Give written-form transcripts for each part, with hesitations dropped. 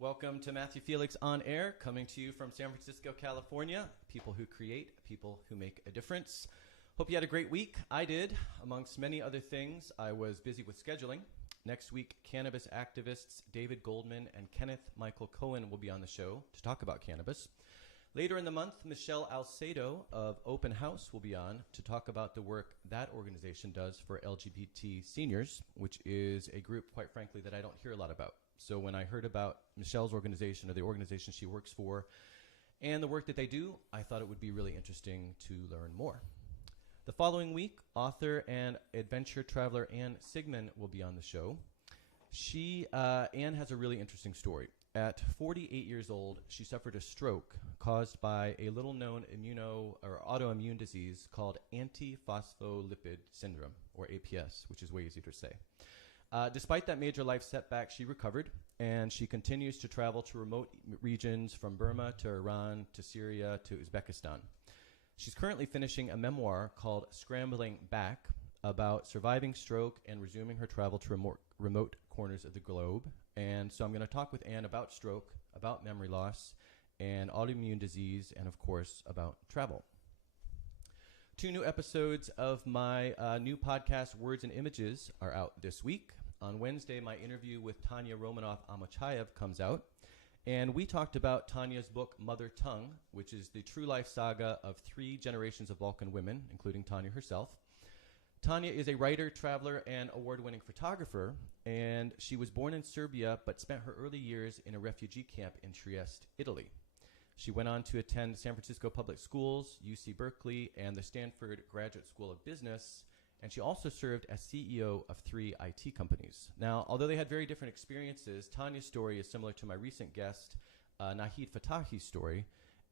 Welcome to Matthew Felix On Air, coming to you from San Francisco, California. People who create, people who make a difference. Hope you had a great week. I did. Amongst many other things, I was busy with scheduling. Next week, cannabis activists David Goldman and Kenneth Michael Cohen will be on the show to talk about cannabis. Later in the month, Michelle Alcedo of Open House will be on to talk about the work that organization does for LGBT seniors, which is a group, quite frankly, that I don't hear a lot about. So when I heard about Michelle's organization or the organization she works for and the work that they do, I thought it would be really interesting to learn more. The following week, author and adventure traveler Anne Sigmund will be on the show. Anne has a really interesting story. At 48 years old, she suffered a stroke caused by a little-known autoimmune disease called antiphospholipid syndrome, or APS, which is way easier to say. Despite that major life setback, she recovered, and she continues to travel to remote regions from Burma to Iran to Syria to Uzbekistan. She's currently finishing a memoir called Scrambling Back about surviving stroke and resuming her travel to remote corners of the globe. And so I'm going to talk with Anne about stroke, about memory loss, and autoimmune disease, and of course, about travel. 2 new episodes of my new podcast, Words and Images, are out this week. On Wednesday, my interview with Tanya Romanoff-Amochayev comes out, and we talked about Tanya's book, Mother Tongue, which is the true life saga of 3 generations of Balkan women, including Tanya herself. Tanya is a writer, traveler, and award-winning photographer, and she was born in Serbia but spent her early years in a refugee camp in Trieste, Italy. She went on to attend San Francisco Public Schools, UC Berkeley, and the Stanford Graduate School of Business, and she also served as CEO of 3 IT companies. Now, although they had very different experiences, Tanya's story is similar to my recent guest, Nahid Fatahi's story,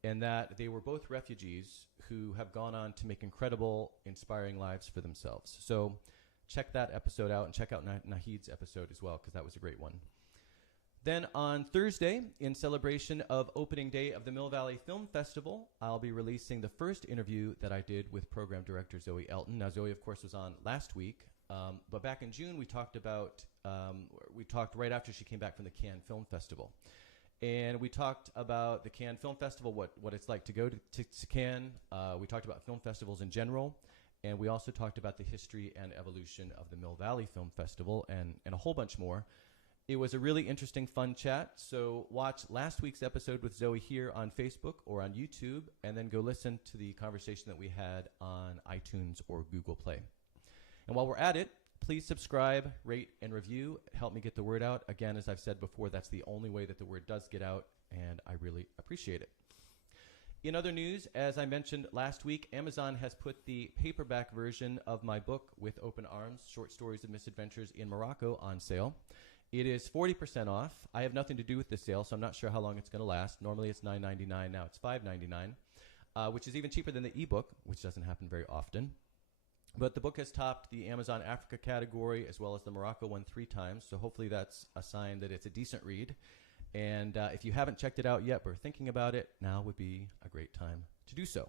in that they were both refugees who have gone on to make incredible, inspiring lives for themselves. So check that episode out, and check out Nahid's episode as well, because that was a great one. Then on Thursday, in celebration of opening day of the Mill Valley Film Festival, I'll be releasing the first interview that I did with program director Zoe Elton. Now, Zoe, of course, was on last week, but back in June, we talked right after she came back from the Cannes Film Festival. And we talked about the Cannes Film Festival, what it's like to go to Cannes. We talked about film festivals in general, and we also talked about the history and evolution of the Mill Valley Film Festival and a whole bunch more. It was a really interesting, fun chat, so watch last week's episode with Zoe here on Facebook or on YouTube, and then go listen to the conversation that we had on iTunes or Google Play. And while we're at it, please subscribe, rate, and review. Help me get the word out. Again, as I've said before, that's the only way that the word does get out, and I really appreciate it. In other news, as I mentioned last week, Amazon has put the paperback version of my book, With Open Arms, Short Stories of Misadventures in Morocco, on sale. It is 40% off. I have nothing to do with this sale, so I'm not sure how long it's going to last. Normally it's $9.99. Now it's $5.99, which is even cheaper than the ebook, which doesn't happen very often. But the book has topped the Amazon Africa category as well as the Morocco one 3 times, so hopefully that's a sign that it's a decent read. And if you haven't checked it out yet but are thinking about it, now would be a great time to do so.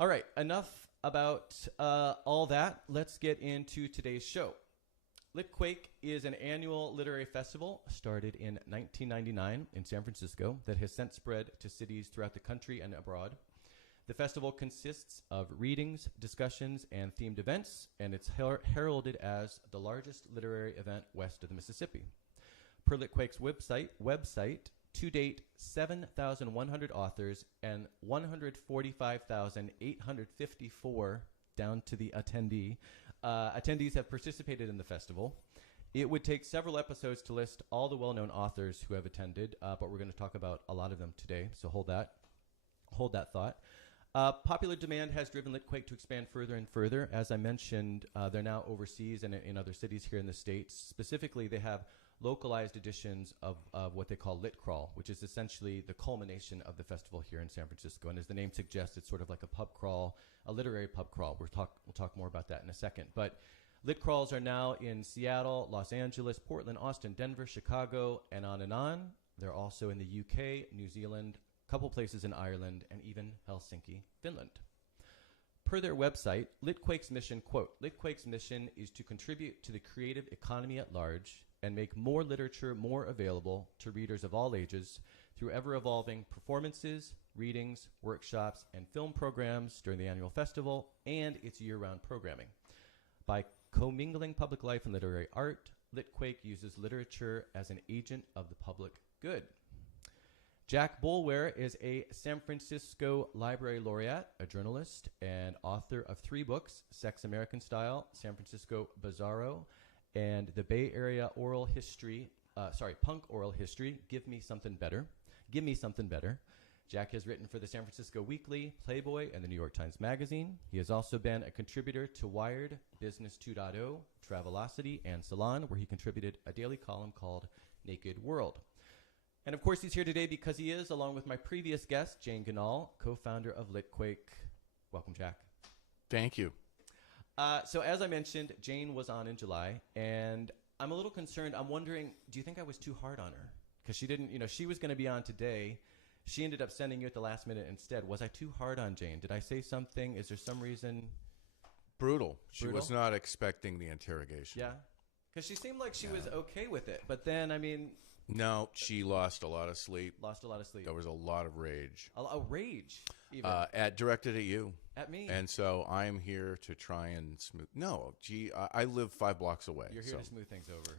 All right, enough about all that. Let's get into today's show. Litquake is an annual literary festival started in 1999 in San Francisco that has since spread to cities throughout the country and abroad. The festival consists of readings, discussions, and themed events, and it's heralded as the largest literary event west of the Mississippi. Per Litquake's website, to date, 7,100 authors and 145,854 down to the attendee. Attendees have participated in the festival. It would take several episodes to list all the well-known authors who have attended, but we're going to talk about a lot of them today, so hold that thought. Popular demand has driven Litquake to expand further and further. As I mentioned, they're now overseas and in other cities here in the States. Specifically, they have localized editions of what they call Lit Crawl, which is essentially the culmination of the festival here in San Francisco. And as the name suggests, it's sort of like a pub crawl, a literary pub crawl. We'll talk more about that in a second. But Lit Crawls are now in Seattle, Los Angeles, Portland, Austin, Denver, Chicago, and on and on. They're also in the UK, New Zealand, a couple places in Ireland, and even Helsinki, Finland. Per their website, Litquake's mission, quote, Litquake's mission is to contribute to the creative economy at large and make more literature more available to readers of all ages through ever-evolving performances, readings, workshops, and film programs during the annual festival and its year-round programming. By commingling public life and literary art, Litquake uses literature as an agent of the public good. Jack Boulware is a San Francisco Library Laureate, a journalist, and author of 3 books, Sex American Style, San Francisco Bizarro, and the Bay Area Punk Oral History, Give Me Something Better. Jack has written for the San Francisco Weekly, Playboy, and the New York Times Magazine. He has also been a contributor to Wired, Business 2.0, Travelocity, and Salon, where he contributed a daily column called Naked World. And of course, he's here today because he is, along with my previous guest, Jane Ganal, co-founder of Litquake. Welcome, Jack. Thank you. So as I mentioned, Jane was on in July, and I'm a little concerned. I'm wondering, do you think I was too hard on her? Because she didn't, she was going to be on today. She ended up sending you at the last minute instead. Was I too hard on Jane? Did I say something? Is there some reason? Brutal. She was not expecting the interrogation. Yeah? Because she seemed like she was okay with it. But then, No, she lost a lot of sleep. There was a lot of rage. A rage, even? Directed at you. At me? And so I'm here to try and smooth. No, I live 5 blocks away. You're here to smooth things over.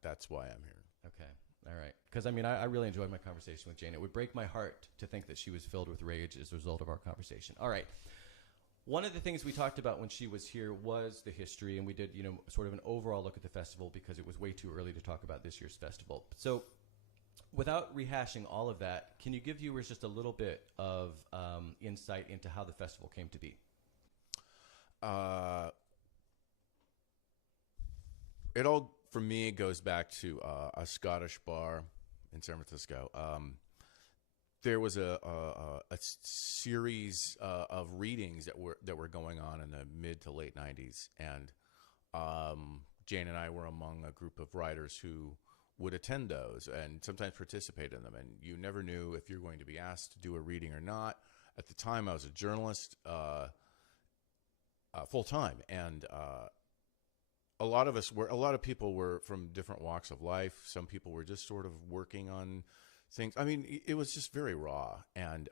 That's why I'm here. Okay. All right. Because, I really enjoyed my conversation with Jane. It would break my heart to think that she was filled with rage as a result of our conversation. All right. One of the things we talked about when she was here was the history, and we did, sort of an overall look at the festival because it was way too early to talk about this year's festival. So without rehashing all of that, can you give viewers just a little bit of insight into how the festival came to be? It all, for me, goes back to a Scottish bar in San Francisco. There was a series of readings that were going on in the mid to late 90s, and Jane and I were among a group of writers who would attend those and sometimes participate in them. And you never knew if you were going to be asked to do a reading or not. At the time, I was a journalist full time, and a lot of people were from different walks of life. Some people were just sort of working on things. It was just very raw. And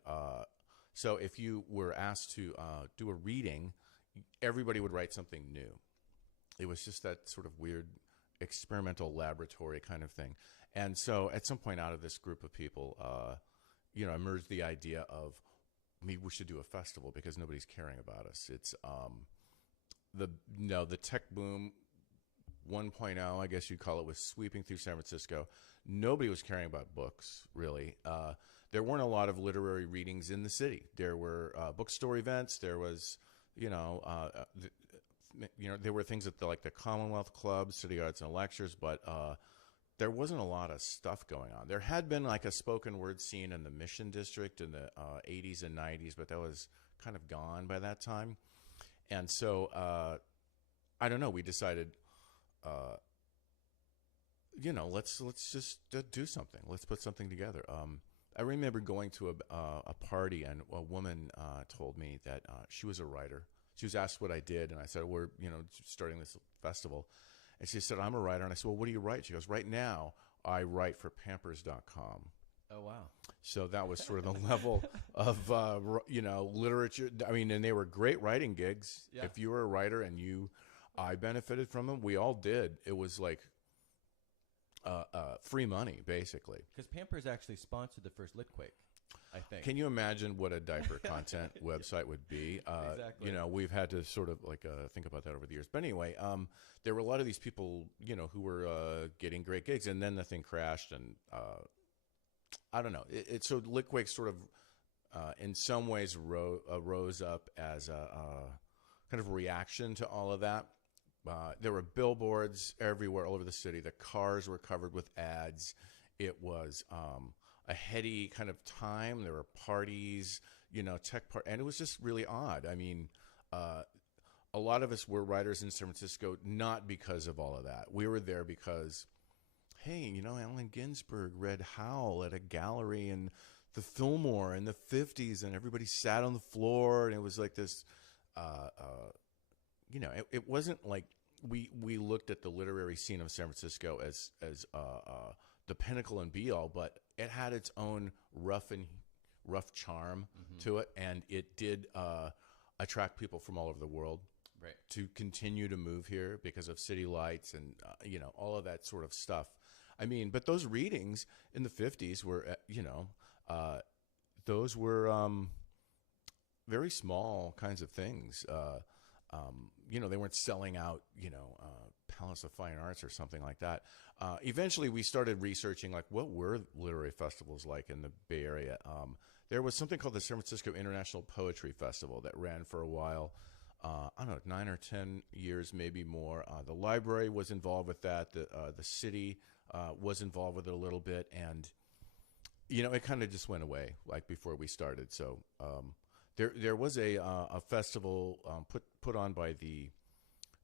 so if you were asked to do a reading, everybody would write something new. It was just that sort of weird experimental laboratory kind of thing. And so at some point out of this group of people, emerged the idea of maybe we should do a festival because nobody's caring about us. It's the tech boom 1.0, I guess you'd call it, was sweeping through San Francisco. Nobody was caring about books, really. There weren't a lot of literary readings in the city. There were bookstore events. There was, there were things at the Commonwealth Club, City Arts and Lectures, but there wasn't a lot of stuff going on. There had been a spoken word scene in the Mission District in the 80s and 90s, but that was kind of gone by that time. And so, I don't know, we decided, let's just do something. Let's put something together. I remember going to a party, and a woman told me that she was a writer. She was asked what I did, and I said, we're starting this festival. And she said, I'm a writer. And I said, well, what do you write? She goes, right now, I write for Pampers.com. Oh, wow. So that was sort of the level of, literature. And they were great writing gigs. Yeah. If you were a writer and I benefited from them. We all did. It was like free money, basically. Because Pampers actually sponsored the first Litquake, I think. Can you imagine what a diaper content website would be? Exactly. We've had to sort of think about that over the years. But anyway, there were a lot of these people, who were getting great gigs, and then the thing crashed, and I don't know. So Litquake sort of, in some ways, rose up as a kind of reaction to all of that. There were billboards everywhere, all over the city. The cars were covered with ads. It was a heady kind of time. There were parties, tech and it was just really odd. A lot of us were writers in San Francisco, not because of all of that. We were there because, hey, Allen Ginsberg read Howl at a gallery in the Fillmore in the 50s, and everybody sat on the floor, and it was like this, it wasn't like we looked at the literary scene of San Francisco as the pinnacle and be all, but it had its own rough charm to it, and it did attract people from all over the world. Right. To continue to move here because of city lights and all of that sort of stuff. I mean, but those readings in the 50s were those were very small kinds of things. They weren't selling out Palace of Fine Arts or something like that. Eventually we started researching like what were literary festivals like in the Bay Area. There was something called the San Francisco International Poetry Festival that ran for a while. I don't know, 9 or 10 years, maybe more. The library was involved with that. The city was involved with it a little bit, and it kind of just went away like before we started. So there was a festival put on by the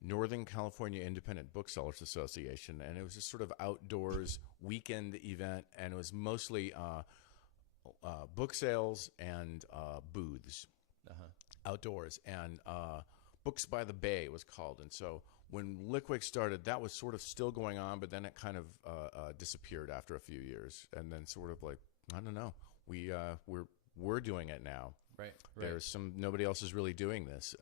Northern California Independent Booksellers Association, and it was a sort of outdoors weekend event, and it was mostly book sales and booths. Outdoors, and Books by the Bay was called. And so when Litquake started, that was sort of still going on, but then it kind of disappeared after a few years, and then sort of like, I don't know, we're doing it now. Right. There's nobody else is really doing this,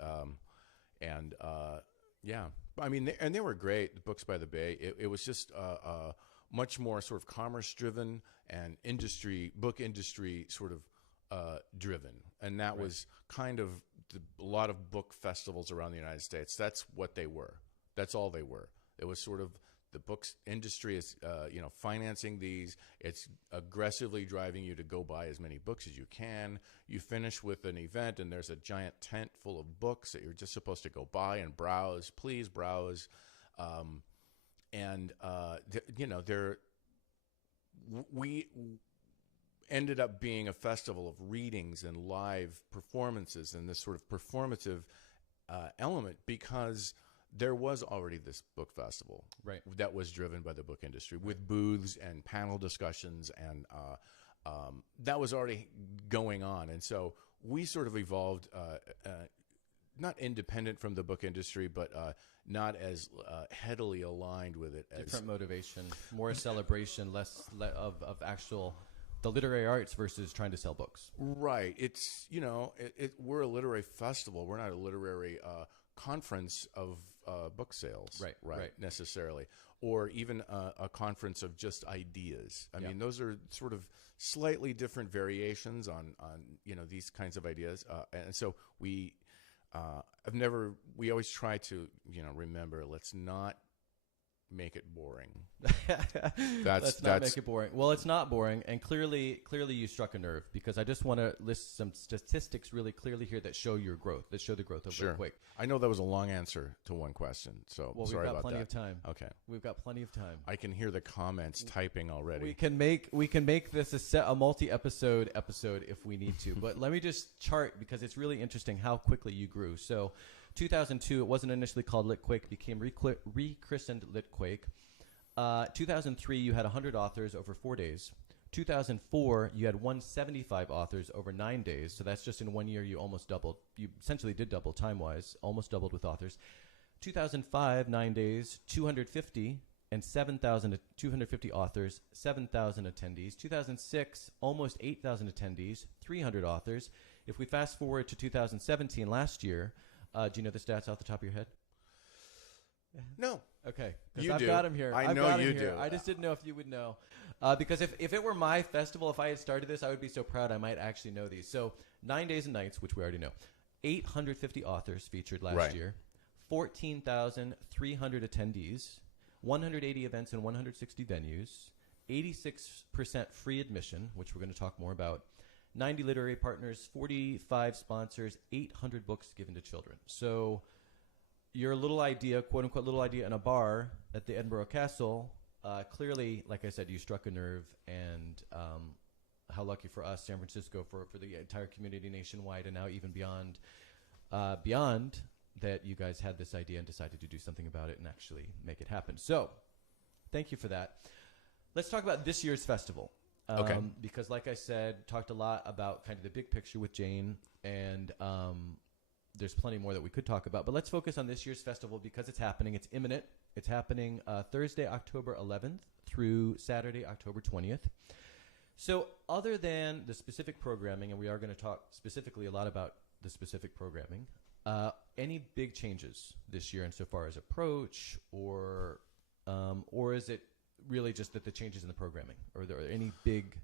yeah, I mean, and they were great. The Books by the Bay. It was just much more sort of commerce driven and book industry sort of driven, and that was kind of a lot of book festivals around the United States. That's what they were. That's all they were. It was sort of the books industry is financing these. It's aggressively driving you to go buy as many books as you can. You finish with an event and there's a giant tent full of books that you're just supposed to go buy and browse. Please browse. We ended up being a festival of readings and live performances and this sort of performative element because there was already this book festival that was driven by the book industry with booths and panel discussions, and that was already going on. And so we sort of evolved, not independent from the book industry, but not as heavily aligned with it. Different motivation, more celebration, less of actual the literary arts versus trying to sell books. Right. It's, we're a literary festival. We're not a literary conference of book sales, right, necessarily, or even a conference of just ideas. I mean, those are sort of slightly different variations on these kinds of ideas. And so we always try to, remember, let's not make it boring. Let's not make it boring. Well, it's not boring, and clearly you struck a nerve, because I just want to list some statistics really clearly here that show your growth, that show the growth of Litquake. I know that was a long answer to one question, so sorry about that. We've got plenty of time. Okay, we've got plenty of time. I can hear the comments typing already. We can make this a multi-episode if we need to. But let me just chart, because it's really interesting how quickly you grew. So 2002, it wasn't initially called Litquake, became rechristened Litquake. 2003, you had 100 authors over 4 days. 2004, you had 175 authors over 9 days. So that's just in 1 year, you almost doubled. You essentially did double time-wise, almost doubled with authors. 2005, 9 days, 250 and 250 authors, 7,000 attendees. 2006, almost 8,000 attendees, 300 authors. If we fast forward to 2017, last year, do you know the stats off the top of your head? No. Okay. I've got them here. I know you do. I just didn't know if you would know. Because if it were my festival, if I had started this, I would be so proud I might actually know these. So 9 days and nights, which we already know. 850 authors featured last year. 14,300 attendees. 180 events in 160 venues. 86% free admission, which we're going to talk more about. 90 literary partners, 45 sponsors, 800 books given to children. So your little idea, quote-unquote little idea in a bar at the Edinburgh Castle, clearly, like I said, you struck a nerve, and how lucky for us, San Francisco, for the entire community nationwide, and now even beyond that you guys had this idea and decided to do something about it and actually make it happen. So thank you for that. Let's talk about this year's festival. Okay. Because like I said, talked a lot about kind of the big picture with Jane, and there's plenty more that we could talk about. But let's focus on this year's festival because it's happening. It's imminent. It's happening Thursday, October 11th through Saturday, October 20th. So other than the specific programming, and we are going to talk specifically a lot about the specific programming, any big changes this year insofar as approach, or is it really just that the changes in the programming, or are there any big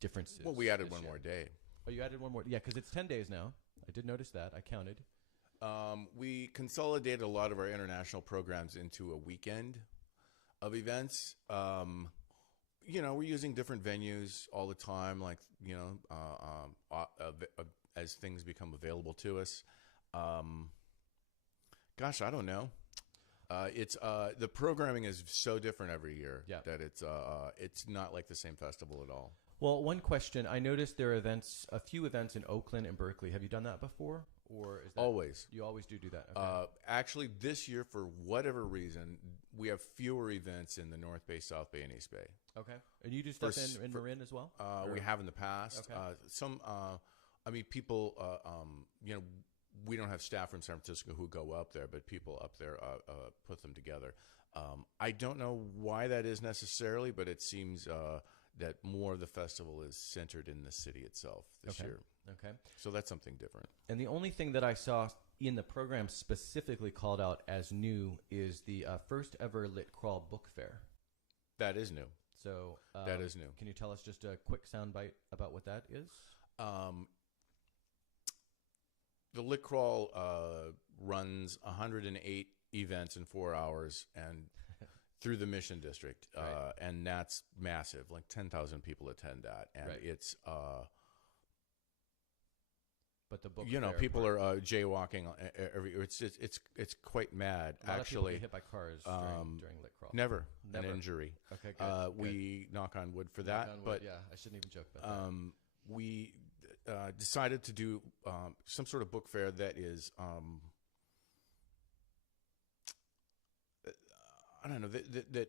differences? Well, we added one more day. Oh, you added one more? Yeah, because it's 10 days now. I did notice that. I counted. We consolidated a lot of our international programs into a weekend of events. We're using different venues all the time, like, as things become available to us. Gosh, I don't know. It's the programming is so different every year that it's not like the same festival at all. Well, one question. I noticed there are a few events in Oakland and Berkeley. Have you done that before? Or is that always? You always do that? Okay. Actually, this year, for whatever reason, we have fewer events in the North Bay, South Bay, and East Bay. Okay. And you do stuff in Marin as well? We have in the past. Okay. People, we don't have staff from San Francisco who go up there, but people up there put them together. I don't know why that is necessarily, but it seems that more of the festival is centered in the city itself this year. Okay. So that's something different. And the only thing that I saw in the program specifically called out as new is the first ever Lit Crawl book fair. That is new. So that is new. Can you tell us just a quick soundbite about what that is? The Lit Crawl runs 108 events in 4 hours and through the Mission District, right. And that's massive. Like 10,000 people attend that, and right. it's. But the book, people are jaywalking. It's quite mad. A lot actually, of people get hit by cars during Lit Crawl. Never an injury. Okay, good. We knock on wood for that. But yeah, I shouldn't even joke about that. We decided to do some sort of book fair that is. I don't know, that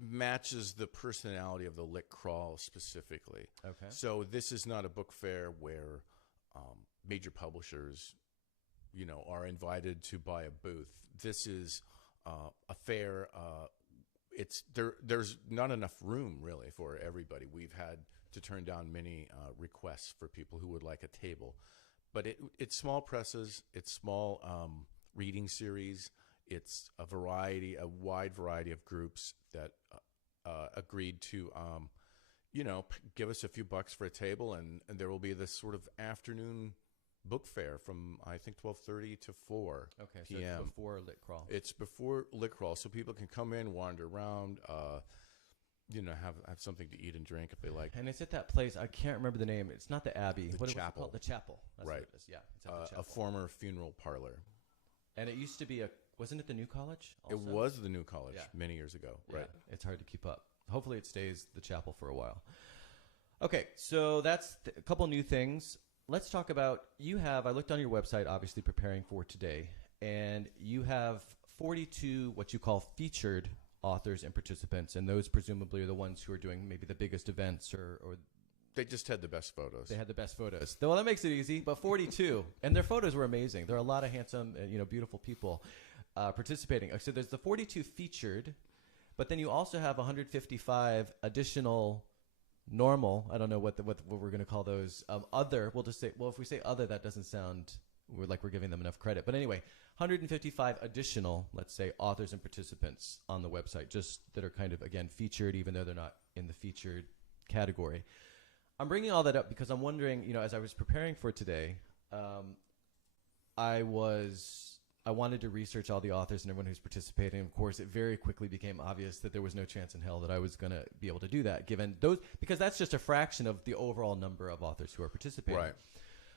matches the personality of the Lit Crawl specifically. Okay. So this is not a book fair where major publishers, are invited to buy a booth. This is a fair. There's not enough room really for everybody. We've had to turn down many requests for people who would like a table, but it's small presses, it's small reading series. It's a wide variety of groups that agreed to, give us a few bucks for a table, and there will be this sort of afternoon book fair from, I think, 12:30 to 4 p.m. So it's before Lit Crawl. It's before Lit Crawl, so people can come in, wander around, have something to eat and drink if they like. And it's at that place, I can't remember the name. It's not the Abbey. The what Chapel. Was it called? The Chapel. That's right. What it is. Yeah, it's at the Chapel. A former funeral parlor. And it used to be wasn't it the New College also? It was the New College yeah. many years ago, right? Yeah, it's hard to keep up. Hopefully it stays the Chapel for a while. Okay, so that's a couple new things. Let's talk about, I looked on your website, obviously preparing for today, and you have 42 what you call featured authors and participants, and those presumably are the ones who are doing maybe the biggest events or they just had the best photos. They had the best photos. Well, that makes it easy, but 42. And their photos were amazing. There are a lot of handsome, beautiful people participating. So there's the 42 featured, but then you also have 155 additional normal, I don't know what we're going to call those, other, we'll just say, well, if we say other, that doesn't sound like we're giving them enough credit. But anyway, 155 additional, let's say, authors and participants on the website, just that are kind of, again, featured, even though they're not in the featured category. I'm bringing all that up because I'm wondering, as I was preparing for today, I wanted to research all the authors and everyone who's participating. Of course, it very quickly became obvious that there was no chance in hell that I was going to be able to do that, given those, because that's just a fraction of the overall number of authors who are participating. Right.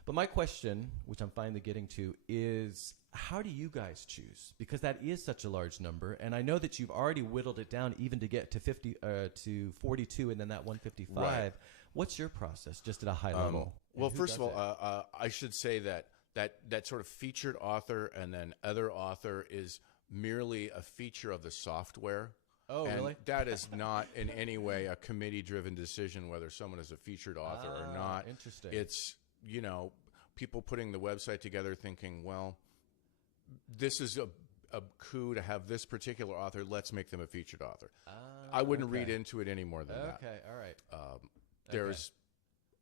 But my question, which I'm finally getting to, is how do you guys choose? Because that is such a large number, and I know that you've already whittled it down even to get to 42, and then that 155. Right. What's your process, just at a high level? Well, first of all, I should say that sort of featured author and then other author is merely a feature of the software. Oh, and really? That is not in any way a committee-driven decision whether someone is a featured author or not. Interesting. It's, people putting the website together thinking, well, this is a coup to have this particular author. Let's make them a featured author. I wouldn't read into it any more than that. Okay, all right. There's,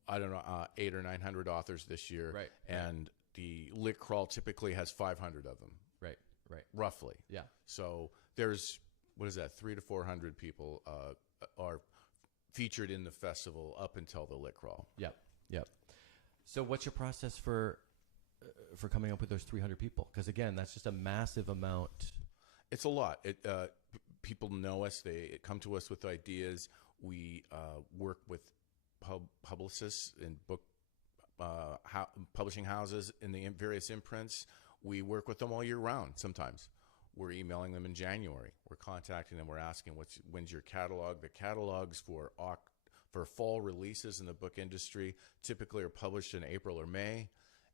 I don't know, 800 or 900 authors this year. Right. And the Lit Crawl typically has 500 of them. Right. Roughly. Yeah. So there's, what is that, 300 to 400 people are featured in the festival up until the Lit Crawl. Yep. So what's your process for coming up with those 300 people? Because again, that's just a massive amount. It's a lot. People know us. They come to us with ideas. We work with publicists and book publishing houses in the various imprints. We work with them all year round. Sometimes we're emailing them in January. We're contacting them. We're asking when's your catalog. The catalogs for fall releases in the book industry typically are published in April or May,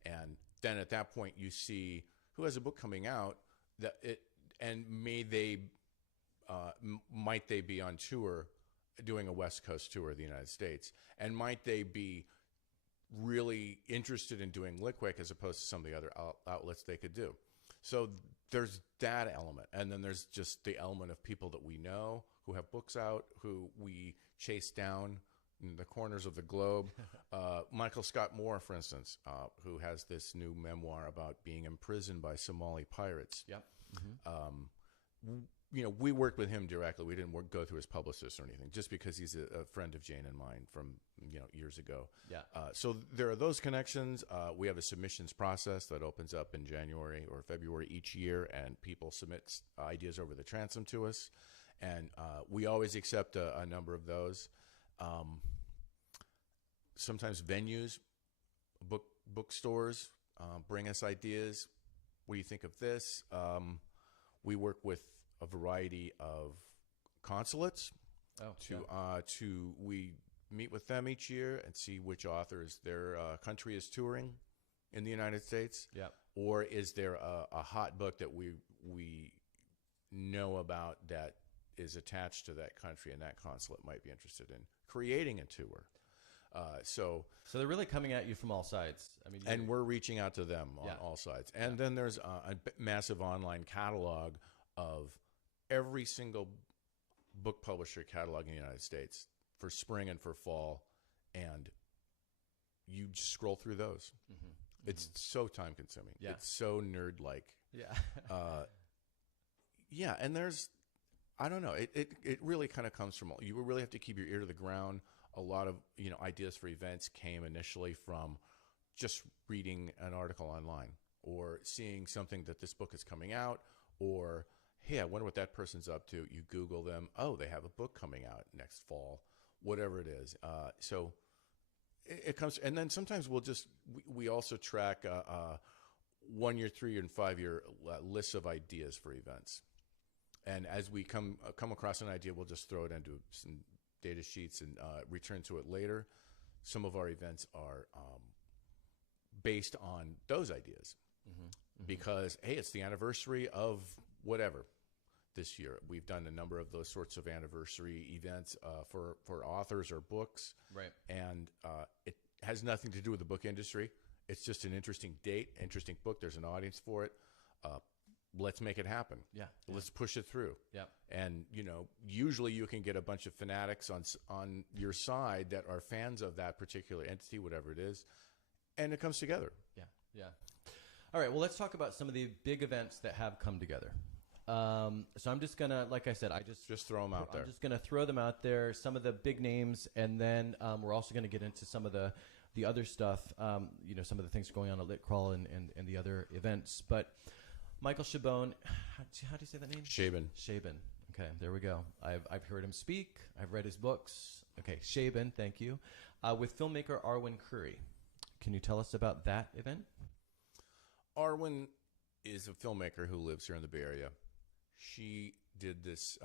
and then at that point you see who has a book coming out and might they be on tour doing a West Coast tour of the United States, and might they be really interested in doing Litquake as opposed to some of the other outlets they could do. So there's that element, and then there's just the element of people that we know who have books out, who we chase down in the corners of the globe. Michael Scott Moore, for instance, who has this new memoir about being imprisoned by Somali pirates. Yep. We worked with him directly. We didn't go through his publicist or anything, just because he's a friend of Jane and mine from years ago. Yeah. So there are those connections. We have a submissions process that opens up in January or February each year, and people submit ideas over the transom to us, and we always accept a number of those. Sometimes venues, bookstores bring us ideas. What do you think of this? We work with a variety of consulates. We meet with them each year and see which authors their country is touring in the United States. Yep. Or is there a hot book that we know about that is attached to that country and that consulate might be interested in creating a tour. So they're really coming at you from all sides. I mean, and we're reaching out to them on all sides. And then there's a massive online catalog of every single book publisher catalog in the United States for spring and for fall, and you just scroll through those. It's so time consuming. Yeah. It's so nerd like. Yeah. And there's, I don't know, it really kind of comes from, you really have to keep your ear to the ground. A lot of ideas for events came initially from just reading an article online or seeing something that this book is coming out, or hey, I wonder what that person's up to. You Google them. Oh, they have a book coming out next fall, whatever it is. So it comes, and then sometimes we also track 1 year, 3 year, and 5 year lists of ideas for events. And as we come across an idea, we'll just throw it into some data sheets and return to it later. Some of our events are based on those ideas because, hey, it's the anniversary of whatever this year. We've done a number of those sorts of anniversary events for authors or books. Right. And it has nothing to do with the book industry. It's just an interesting date, interesting book. There's an audience for it. Let's make it happen. Yeah. Let's push it through. Yeah. And, usually you can get a bunch of fanatics on your side that are fans of that particular entity, whatever it is, and it comes together. Yeah. Yeah. All right. Well, let's talk about some of the big events that have come together. So I'm just going to, like I said, just throw them out there. I'm just going to throw them out there, some of the big names, and then we're also going to get into some of the other stuff, some of the things going on at Litcrawl and the other events. But Michael Chabon, how do you say that name? Chabon. Okay, there we go. I've heard him speak. I've read his books. Okay, Chabon, thank you. With filmmaker Arwen Curry. Can you tell us about that event? Arwen is a filmmaker who lives here in the Bay Area. She did this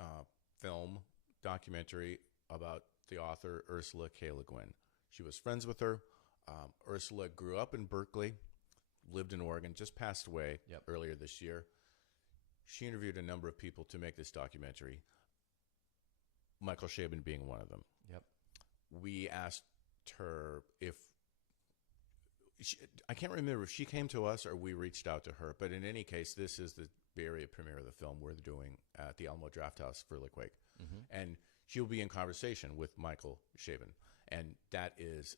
film documentary about the author Ursula K. Le Guin. She was friends with her. Ursula grew up in Berkeley, lived in Oregon, just passed away earlier this year. She interviewed a number of people to make this documentary, Michael Chabon being one of them. Yep. We asked her if I can't remember if she came to us or we reached out to her. But in any case, this is the Bay Area premiere of the film we're doing at the Alamo Drafthouse for Litquake. And she'll be in conversation with Michael Shaven. And that is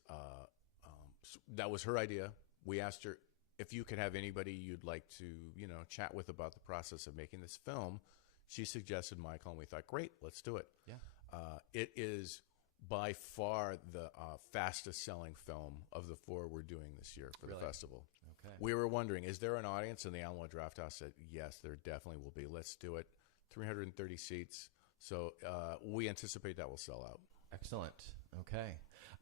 that was her idea. We asked her if you could have anybody you'd like to, chat with about the process of making this film. She suggested Michael, and we thought, great, let's do it. Yeah. It is by far the fastest selling film of the 4 we're doing this year for the festival. Okay. We were wondering, is there an audience? And the Alamo Drafthouse said, yes, there definitely will be. Let's do it. 330 seats. So we anticipate that will sell out. Excellent. Okay.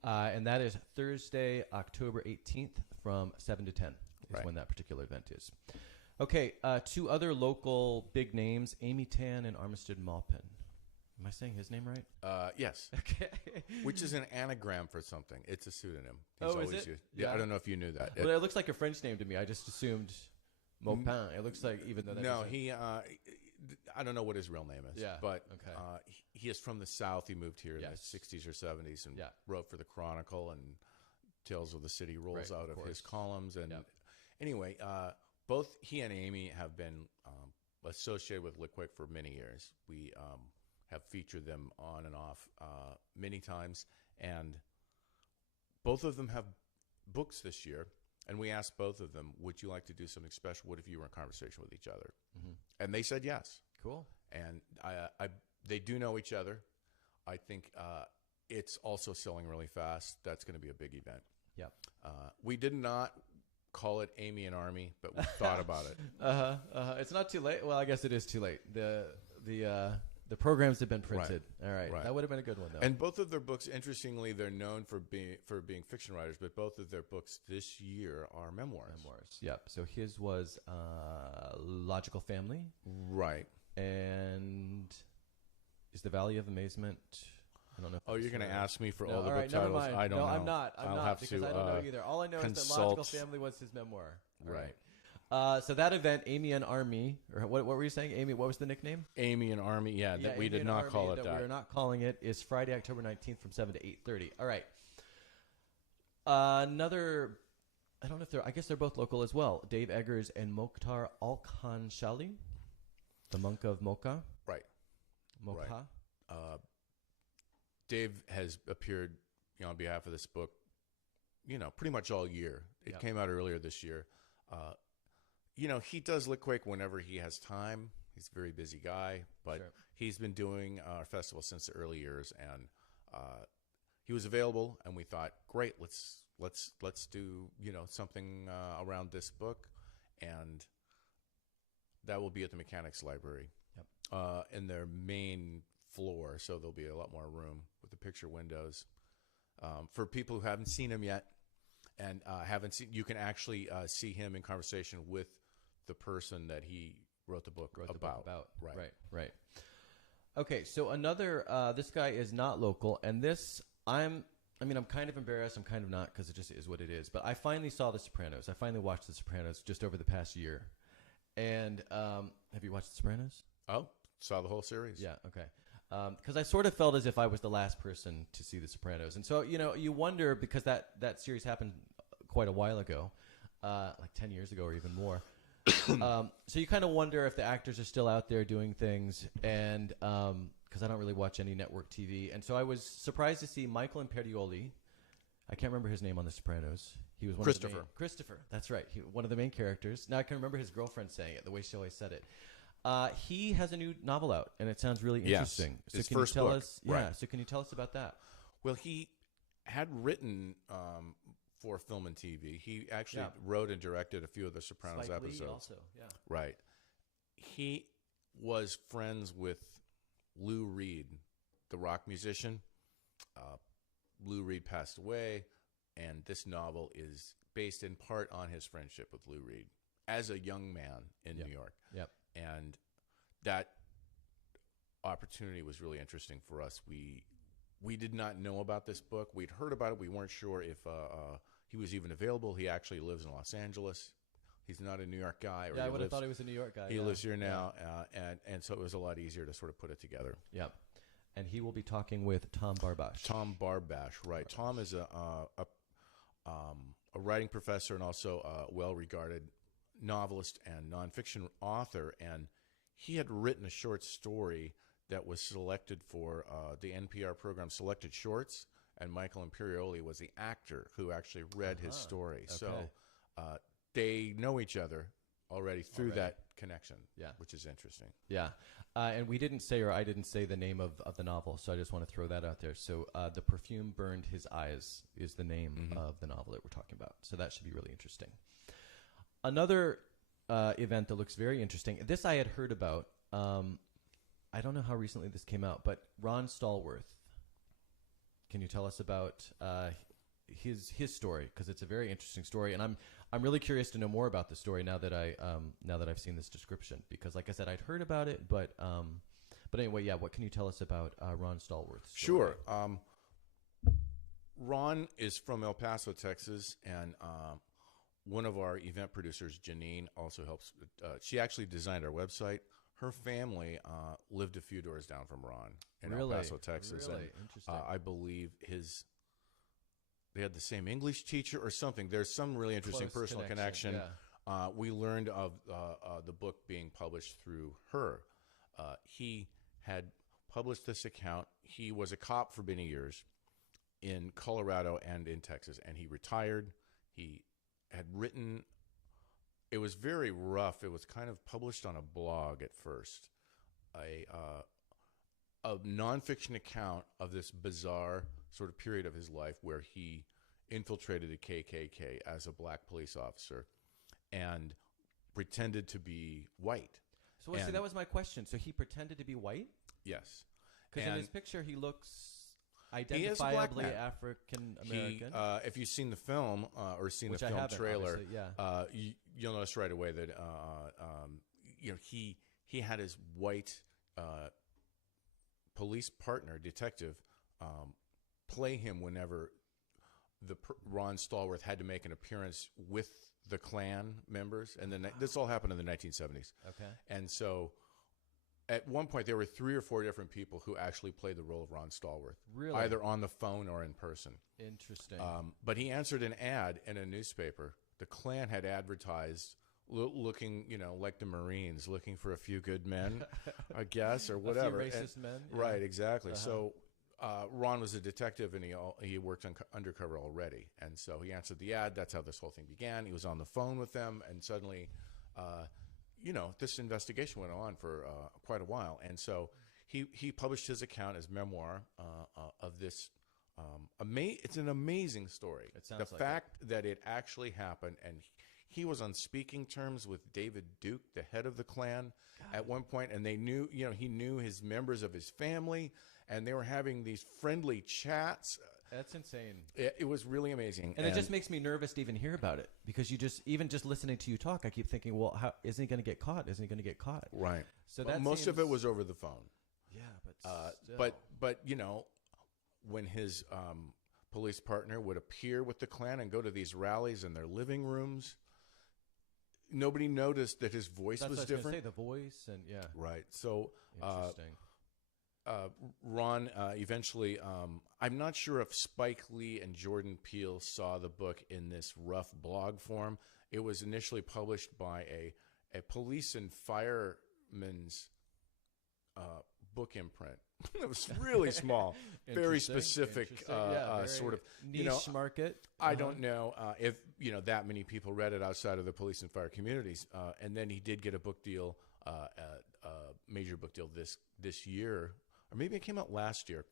And that is Thursday, October 18th from 7 to 10 is when that particular event is. Okay. 2 other local big names, Amy Tan and Armistead Maupin. Am I saying his name right? Yes. Okay. Which is an anagram for something. It's a pseudonym. Is it? Yeah, I don't know if you knew that. Well, it looks like a French name to me. I just assumed Maupin. It looks like, even though that No, I don't know what his real name is. Yeah. But okay. he is from the South. He moved here in the Yes. 60s or 70s and Yeah. wrote for the Chronicle, and Tales of the City rolls out of his columns. And anyway, both he and Amy have been associated with Litquake for many years. We have featured them on and off many times, and both of them have books this year. And we asked both of them, would you like to do something special? What if you were in conversation with each other? And they said yes. Cool. And they do know each other. I think it's also selling really fast. That's going to be a big event. Yep. We did not call it Amy and Army, but we thought about it. It's not too late. Well, I guess it is too late. The programs have been printed. All right. That would have been a good one, though. And both of their books, interestingly, they're known for being fiction writers, but both of their books this year are memoirs. Yep. So his was Logical Family. Right. And is The Valley of Amazement... I don't know. Oh, you're going to ask me for all the all book right, never titles? mind. I don't know. I'm not. I'll have because to, I don't know either. All I know is that Logical Family was his memoir. Right. So that event, Amy and Army, or what were you saying, Amy? What was the nickname? Amy and Army. Yeah, that we Amy did and not Army, call it that. We're not calling it. Is Friday, October 19th from 7 to 8:30. All right. Another. I don't know if they're. I guess they're both local as well. Dave Eggers and Mokhtar Alkhanshali, the monk of Mocha. Right. Mocha. Right. Dave has appeared, on behalf of this book, pretty much all year. It came out earlier this year. He does Litquake whenever he has time. He's a very busy guy, but he's been doing our festival since the early years, and he was available. And we thought, great, let's do something around this book, and that will be at the Mechanics Library in their main floor, so there'll be a lot more room with the picture windows for people who haven't seen him yet, and you can actually see him in conversation with the person that he wrote the book about. Right. Okay, so another this guy is not local, and this I'm kind of embarrassed, I'm kind of not, because it just is what it is, but I finally saw The Sopranos. I finally watched The Sopranos just over the past year. And have you watched The Sopranos? Oh, saw the whole series. Yeah, okay. Because I sort of felt as if I was the last person to see The Sopranos. And so, you wonder, because that series happened quite a while ago, like 10 years ago or even more. So you kind of wonder if the actors are still out there doing things, and because I don't really watch any network TV. And so I was surprised to see Michael Imperioli. I can't remember his name on The Sopranos. He was one Christopher. of the main, Christopher, that's right. One of the main characters. Now I can remember his girlfriend saying it, the way she always said it. He has a new novel out, and it sounds really interesting. Yes, his can first you tell book. us? Right. Yeah. So can you tell us about that? Well, he had written for film and TV. He actually wrote and directed a few of the Sopranos Spike Lee episodes. also, yeah. Right. He was friends with Lou Reed, the rock musician. Lou Reed passed away, and this novel is based in part on his friendship with Lou Reed as a young man in New York. Yep. And that opportunity was really interesting for us. We did not know about this book. We'd heard about it. We weren't sure if he was even available. He actually lives in Los Angeles. He's not a New York guy. I would have thought he was a New York guy. He lives here now, and so it was a lot easier to sort of put it together. Yep. And he will be talking with Tom Barbash. Tom Barbash, right. Tom is a a writing professor and also a well-regarded novelist and nonfiction author, and he had written a short story that was selected for the NPR program Selected Shorts, and Michael Imperioli was the actor who actually read his story. Okay. So they know each other already through that connection, which is interesting. Yeah. And we didn't say, or I didn't say the name of the novel, so I just want to throw that out there. So The Perfume Burned His Eyes is the name of the novel that we're talking about. So that should be really interesting. Another event that looks very interesting. This I had heard about. I don't know how recently this came out, but Ron Stallworth. Can you tell us about his story? Because it's a very interesting story, and I'm really curious to know more about the story now that I've seen this description. Because, like I said, I'd heard about it, but anyway, yeah. What can you tell us about Ron Stallworth's story? Sure. Ron is from El Paso, Texas, and one of our event producers, Janine, also helps. She actually designed our website. Her family lived a few doors down from Ron in El Paso, Texas. Really? And, Interesting. I believe they had the same English teacher or something. There's some really interesting Close personal connection. Yeah. We learned of the book being published through her. He had published this account. He was a cop for many years in Colorado and in Texas, and he retired. He had written... It was very rough. It was kind of published on a blog at first, a nonfiction account of this bizarre sort of period of his life where he infiltrated the KKK as a black police officer and pretended to be white. So see, that was my question. So he pretended to be white? Yes. Because in his picture, he looks identifiably African American. If you've seen the film or seen the film trailer, you'll notice right away that he had his white police partner, detective, play him whenever Ron Stallworth had to make an appearance with the Klan members, and then this all happened in the 1970s. Okay, and so. At one point, there were 3 or 4 different people who actually played the role of Ron Stallworth, either on the phone or in person. Interesting. But he answered an ad in a newspaper. The Klan had advertised, looking, like the Marines, looking for a few good men, I guess, or whatever. A few racist men. Yeah. Right, exactly. So Ron was a detective, and he worked undercover already. And so he answered the ad. That's how this whole thing began. He was on the phone with them, and suddenly... this investigation went on for quite a while, and so he published his account as memoir of this. It's an amazing story. It sounds the fact that it actually happened, and he was on speaking terms with David Duke, the head of the Klan, at one point, and they knew, he knew his members of his family, and they were having these friendly chats. That's insane. It was really amazing. And it just makes me nervous to even hear about it, because even just listening to you talk, I keep thinking, well, how isn't he going to get caught? Isn't he going to get caught? Right. So most of it was over the phone. Yeah, but but when his police partner would appear with the Klan and go to these rallies in their living rooms, nobody noticed that his voice was different. Say, the voice and right. So interesting. Ron eventually, I'm not sure if Spike Lee and Jordan Peele saw the book in this rough blog form. It was initially published by a police and firemen's book imprint. It was really small, very specific, very sort of niche market. I don't know if that many people read it outside of the police and fire communities. And then he did get a book deal, a major book deal this year. Or maybe it came out last year.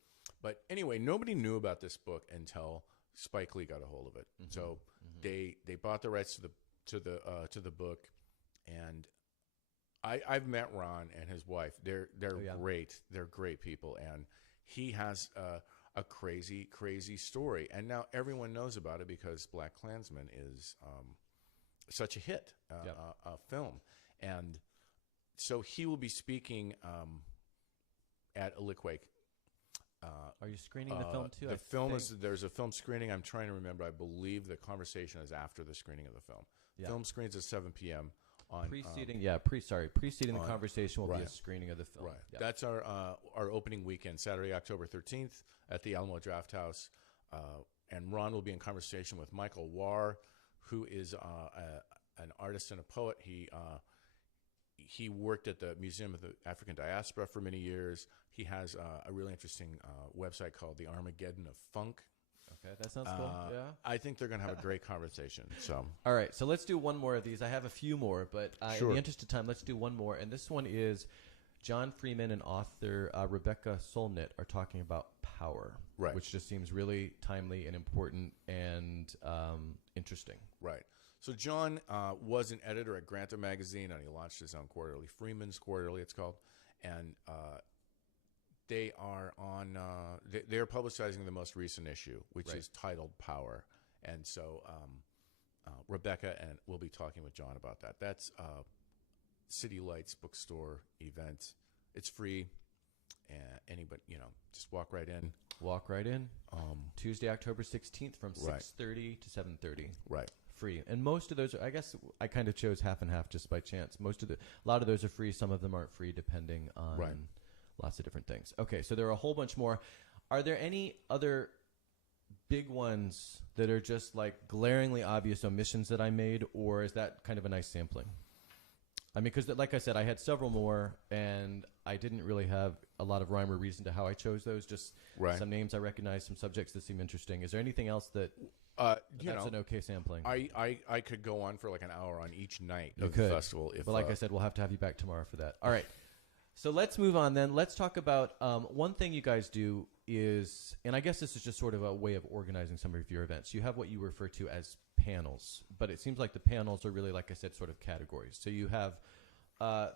But anyway, nobody knew about this book until Spike Lee got a hold of it. Mm-hmm. So they bought the rights to the book, and I've met Ron and his wife. They're great. They're great people, and he has a crazy story. And now everyone knows about it because Black Klansman is such a hit film, and so he will be speaking at Litquake. Are you screening the film too? There's a film screening. I'm trying to remember. I believe the conversation is after the screening of the film. Yeah. Film screens at 7 p.m. on preceding the conversation will be a screening of the film. Right. Yeah. That's our opening weekend, Saturday, October 13th at the Alamo Draft House. And Ron will be in conversation with Michael Warr, who is an artist and a poet. He worked at the Museum of the African Diaspora for many years. He has a really interesting website called The Armageddon of Funk. Okay, that sounds cool. Yeah. I think they're going to have a great conversation. So, all right, so let's do one more of these. I have a few more, but sure. In the interest of time, let's do one more. And this one is John Freeman and author Rebecca Solnit are talking about power, right, which just seems really timely and important and interesting. Right. So John was an editor at Granta Magazine, and he launched his own quarterly, Freeman's Quarterly, it's called, and they are on. They're publicizing the most recent issue, which is titled "Power," and so Rebecca and we'll be talking with John about that. That's City Lights bookstore event. It's free, and anybody, just walk right in. Walk right in. Tuesday, October 16th, from 6:30 to 7:30. Right. Free. And most of those are, I guess I kind of chose half and half just by chance. A lot of those are free. Some of them aren't free, depending on lots of different things. Okay, so there are a whole bunch more. Are there any other big ones that are just like glaringly obvious omissions that I made, or is that kind of a nice sampling? I mean, because like I said, I had several more, and I didn't really have a lot of rhyme or reason to how I chose those. Just some names I recognize, some subjects that seem interesting. Is there anything else that that's an okay sampling? I could go on for like an hour on each night of the festival. But like I said, we'll have to have you back tomorrow for that. All right. So let's move on then. Let's talk about one thing you guys do is, and I guess this is just sort of a way of organizing some of your events. You have what you refer to as panels, but it seems like the panels are really, like I said, sort of categories. So you have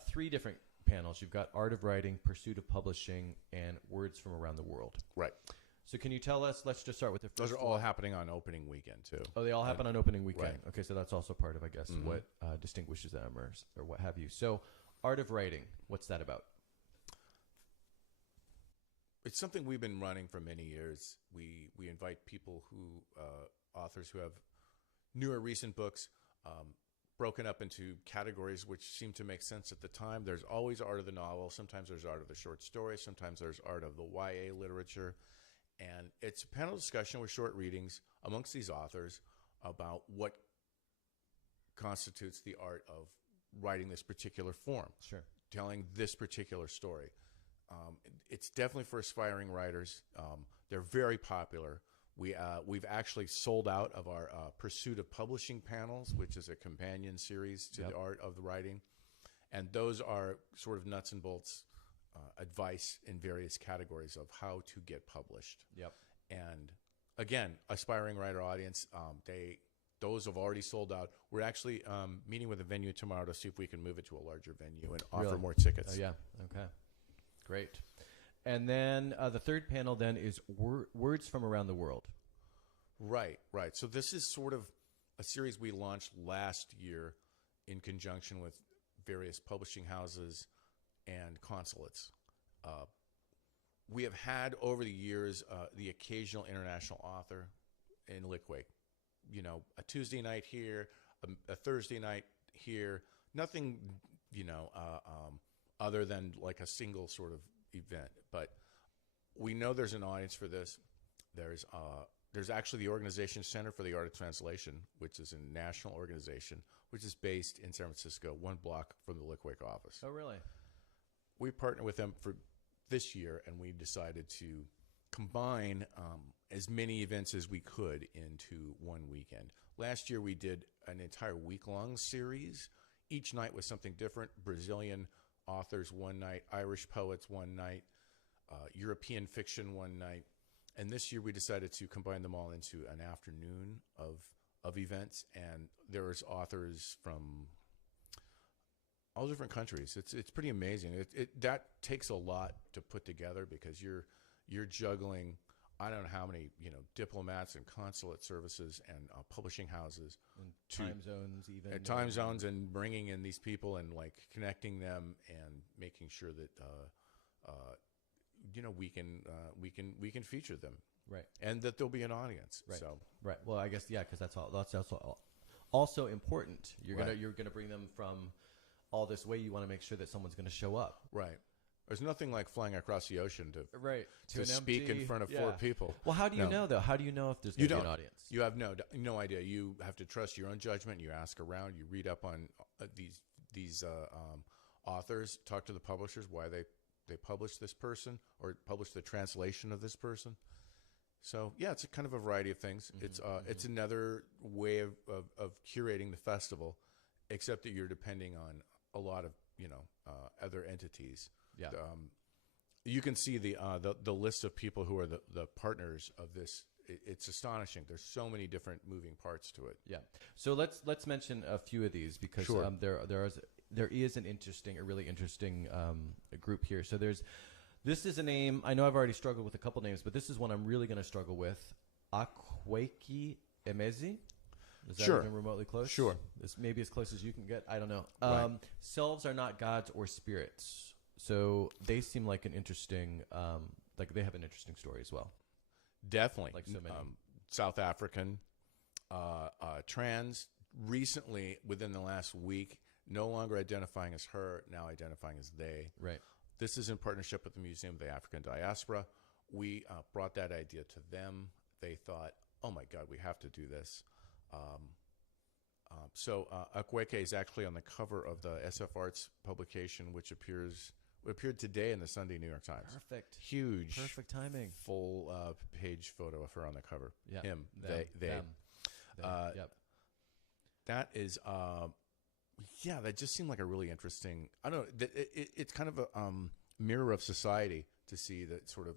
3 different panels. You've got Art of Writing, Pursuit of Publishing, and Words from Around the World. Right. So can you tell us, let's just start with the first Those are all happening on opening weekend, too. Oh, they all happen on opening weekend. Right. Okay, so that's also part of, I guess, what distinguishes them or what have you. So Art of Writing, what's that about? It's something we've been running for many years. We invite people authors who have new or recent books, broken up into categories which seem to make sense at the time. There's always art of the novel. Sometimes there's art of the short story. Sometimes there's art of the YA literature. And it's a panel discussion with short readings amongst these authors about what constitutes the art of writing this particular form, telling this particular story. It's definitely for aspiring writers. They're very popular. We've actually sold out of our Pursuit of Publishing panels, which is a companion series to the art of the writing. And those are sort of nuts and bolts advice in various categories of how to get published. Yep. And again, aspiring writer audience, those have already sold out. We're actually meeting with a venue tomorrow to see if we can move it to a larger venue and offer more tickets. Oh, yeah. Okay. Great. And then the third panel then is Words from Around the World. Right. So this is sort of a series we launched last year in conjunction with various publishing houses and consulates. We have had over the years the occasional international author in Litquake. A Tuesday night here, a Thursday night here. Nothing, other than like a single sort of event. But we know there's an audience for this. There's actually the Organization Center for the Art of Translation, which is a national organization, which is based in San Francisco, 1 block from the Litquake office. Oh, really? We partnered with them for this year, and we've decided to combine as many events as we could into one weekend. Last year, we did an entire week-long series. Each night was something different. Brazilian authors one night, Irish poets one night, European fiction one night. And this year we decided to combine them all into an afternoon of events. And there's authors from all different countries. It's pretty amazing. That takes a lot to put together because you're juggling, I don't know how many diplomats and consulate services and publishing houses and time zones, even time zones, and bringing in these people and like connecting them and making sure that we can feature them, right, and that there'll be an audience. Right. So Well, I guess because that's also important. You're gonna bring them from all this way. You want to make sure that someone's going to show up. Right. There's nothing like flying across the ocean to to speak in front of four people. Well, how do you know though? How do you know if there's going to be an audience? You have no idea. You have to trust your own judgment. You ask around. You read up on these authors. Talk to the publishers why they published this person or published the translation of this person. So yeah, it's a kind of a variety of things. It's another way of curating the festival, except that you're depending on a lot of other entities. Yeah. You can see the list of people who are the partners of this. It's astonishing. There's so many different moving parts to it. Yeah. So let's mention a few of these because Sure. there is a really interesting group here. So this is a name. I know I've already struggled with a couple names, but this is one I'm really going to struggle with. Akwaeke Emezi. Is that Sure. even remotely close? Sure. This may be as close as you can get. I don't know. Right. Selves are not gods or spirits. So they seem like an interesting, like they have an interesting story as well. Definitely. Like so many. South African, trans, recently within the last week, no longer identifying as her, now identifying as they. Right. This is in partnership with the Museum of the African Diaspora. We brought that idea to them. They thought, oh my God, we have to do this. So Akwaeke is actually on the cover of the SF Arts publication, which appeared today in the Sunday New York Times. Perfect. Huge. Perfect timing. Full page photo of her on the cover. Yeah. Him. Them. They. Them. Yep. That is, that just seemed like a really interesting, I don't know, it's kind of a mirror of society to see that sort of,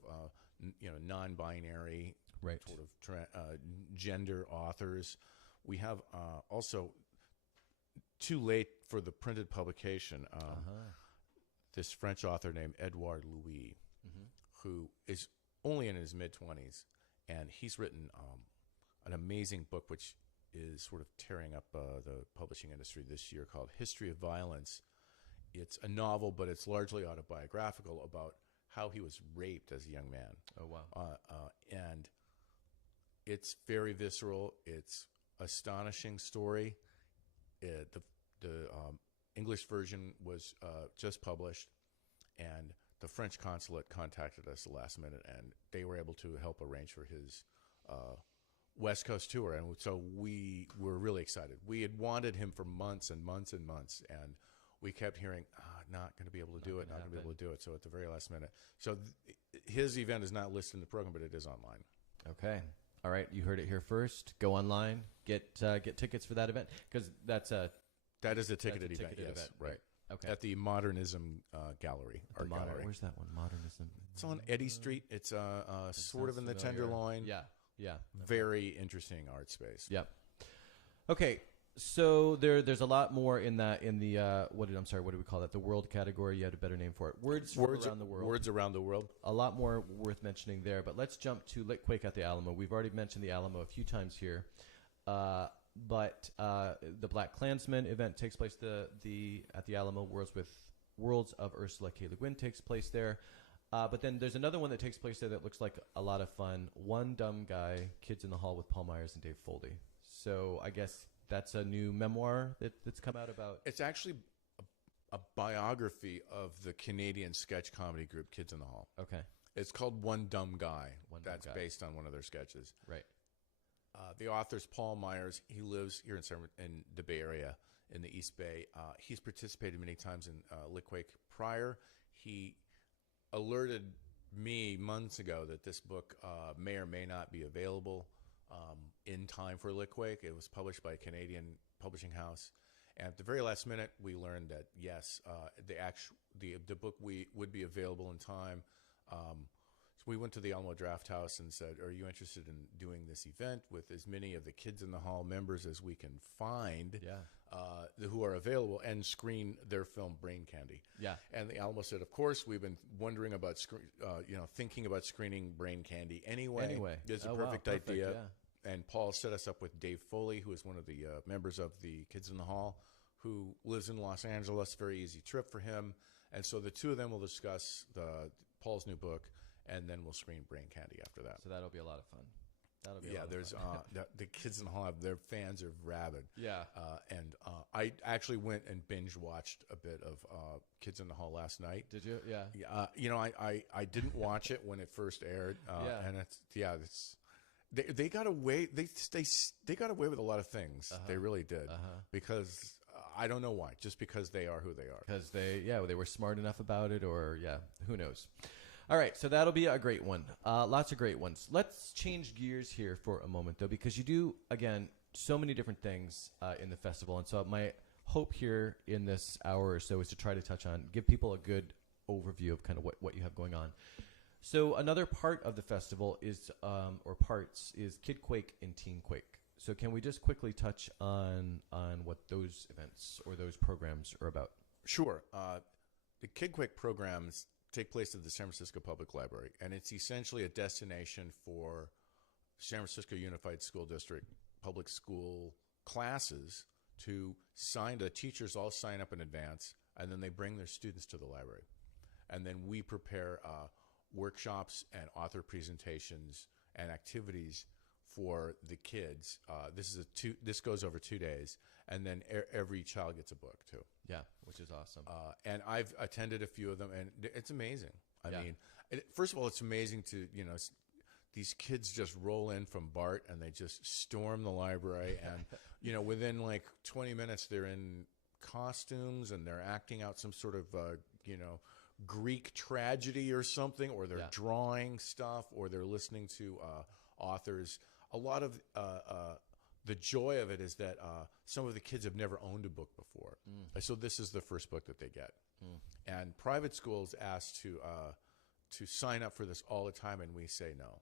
non-binary sort of gender authors. We have also, too late for the printed publication, this French author named Edouard Louis, who is only in his mid-20s, and he's written an amazing book which is sort of tearing up the publishing industry this year called History of Violence. It's a novel, but it's largely autobiographical about how he was raped as a young man. Oh, wow. And it's very visceral. It's astonishing story. The English version was just published, and the French consulate contacted us the last minute, and they were able to help arrange for his West Coast tour. And so we were really excited. We had wanted him for months and months and months, and we kept hearing, not going to be able to do it, not going to be able to do it. So at the very last minute. So his event is not listed in the program, but it is online. Okay. All right. You heard it here first. Go online, get tickets for that event, because that is a ticketed event. Yes, right. Okay. At the Modernism Gallery, Art Gallery. Where's that one? Modernism. It's on Eddy Street. It's sort of in the Tenderloin. Yeah. Very interesting art space. Yep. Okay. So there's a lot more in the what do we call that? The world category. You had a better name for it. Words around the world. Words around the world. A lot more worth mentioning there. But let's jump to Litquake at the Alamo. We've already mentioned the Alamo a few times here. But the Black Klansman event takes place at the Alamo. Worlds of Ursula K. Le Guin takes place there. But then there's another one that takes place there that looks like a lot of fun. One Dumb Guy, Kids in the Hall with Paul Myers and Dave Foldy. So I guess that's a new memoir that's come out about. It's actually a biography of the Canadian sketch comedy group Kids in the Hall. Okay. It's called One Dumb Guy. That's based on one of their sketches. Right. The author's Paul Myers. He lives here in the Bay Area, in the East Bay. He's participated many times in Litquake prior. He alerted me months ago that this book may or may not be available in time for Litquake. It was published by a Canadian publishing house, and at the very last minute, we learned that yes, the book would be available in time. So we went to the Alamo Draft House and said, "Are you interested in doing this event with as many of the Kids in the Hall members as we can find, who are available, and screen their film Brain Candy?" Yeah. And the Alamo said, "Of course, we've been wondering about thinking about screening Brain Candy anyway. It's a perfect idea." Yeah. And Paul set us up with Dave Foley, who is one of the members of the Kids in the Hall, who lives in Los Angeles. Very easy trip for him. And so the two of them will discuss Paul's new book, and then we'll screen Brain Candy after that. So that'll be a lot of fun. That'll be a Yeah, lot of there's fun. the kids in the hall. Their fans are rabid. Yeah. And I actually went and binge watched a bit of Kids in the Hall last night. Did you? Yeah. Yeah, I didn't watch it when it first aired. Yeah. And it's they got away. They got away with a lot of things. They really did because I don't know why. Just because they are who they are. Because they were smart enough about it, or who knows. All right, so that'll be a great one. Lots of great ones. Let's change gears here for a moment, though, because you do, again, so many different things in the festival. And so my hope here in this hour or so is to try to give people a good overview of kind of what you have going on. So another part of the festival is, or parts, is Kidquake and Teenquake. So can we just quickly touch on what those events or those programs are about? Sure. The Kidquake programs take place at the San Francisco Public Library, and it's essentially a destination for San Francisco Unified School District public school classes to sign. The teachers all sign up in advance, and then they bring their students to the library. And then we prepare workshops and author presentations and activities for the kids. This goes over 2 days, and then every child gets a book too. Yeah, which is awesome. And I've attended a few of them, and it's amazing. I mean, first of all, it's amazing to these kids just roll in from BART and they just storm the library, and within like 20 minutes they're in costumes and they're acting out some sort of Greek tragedy or something, or they're drawing stuff, or they're listening to authors. A lot of the joy of it is that some of the kids have never owned a book before. So this is the first book that they get. And private schools ask to sign up for this all the time, and we say no.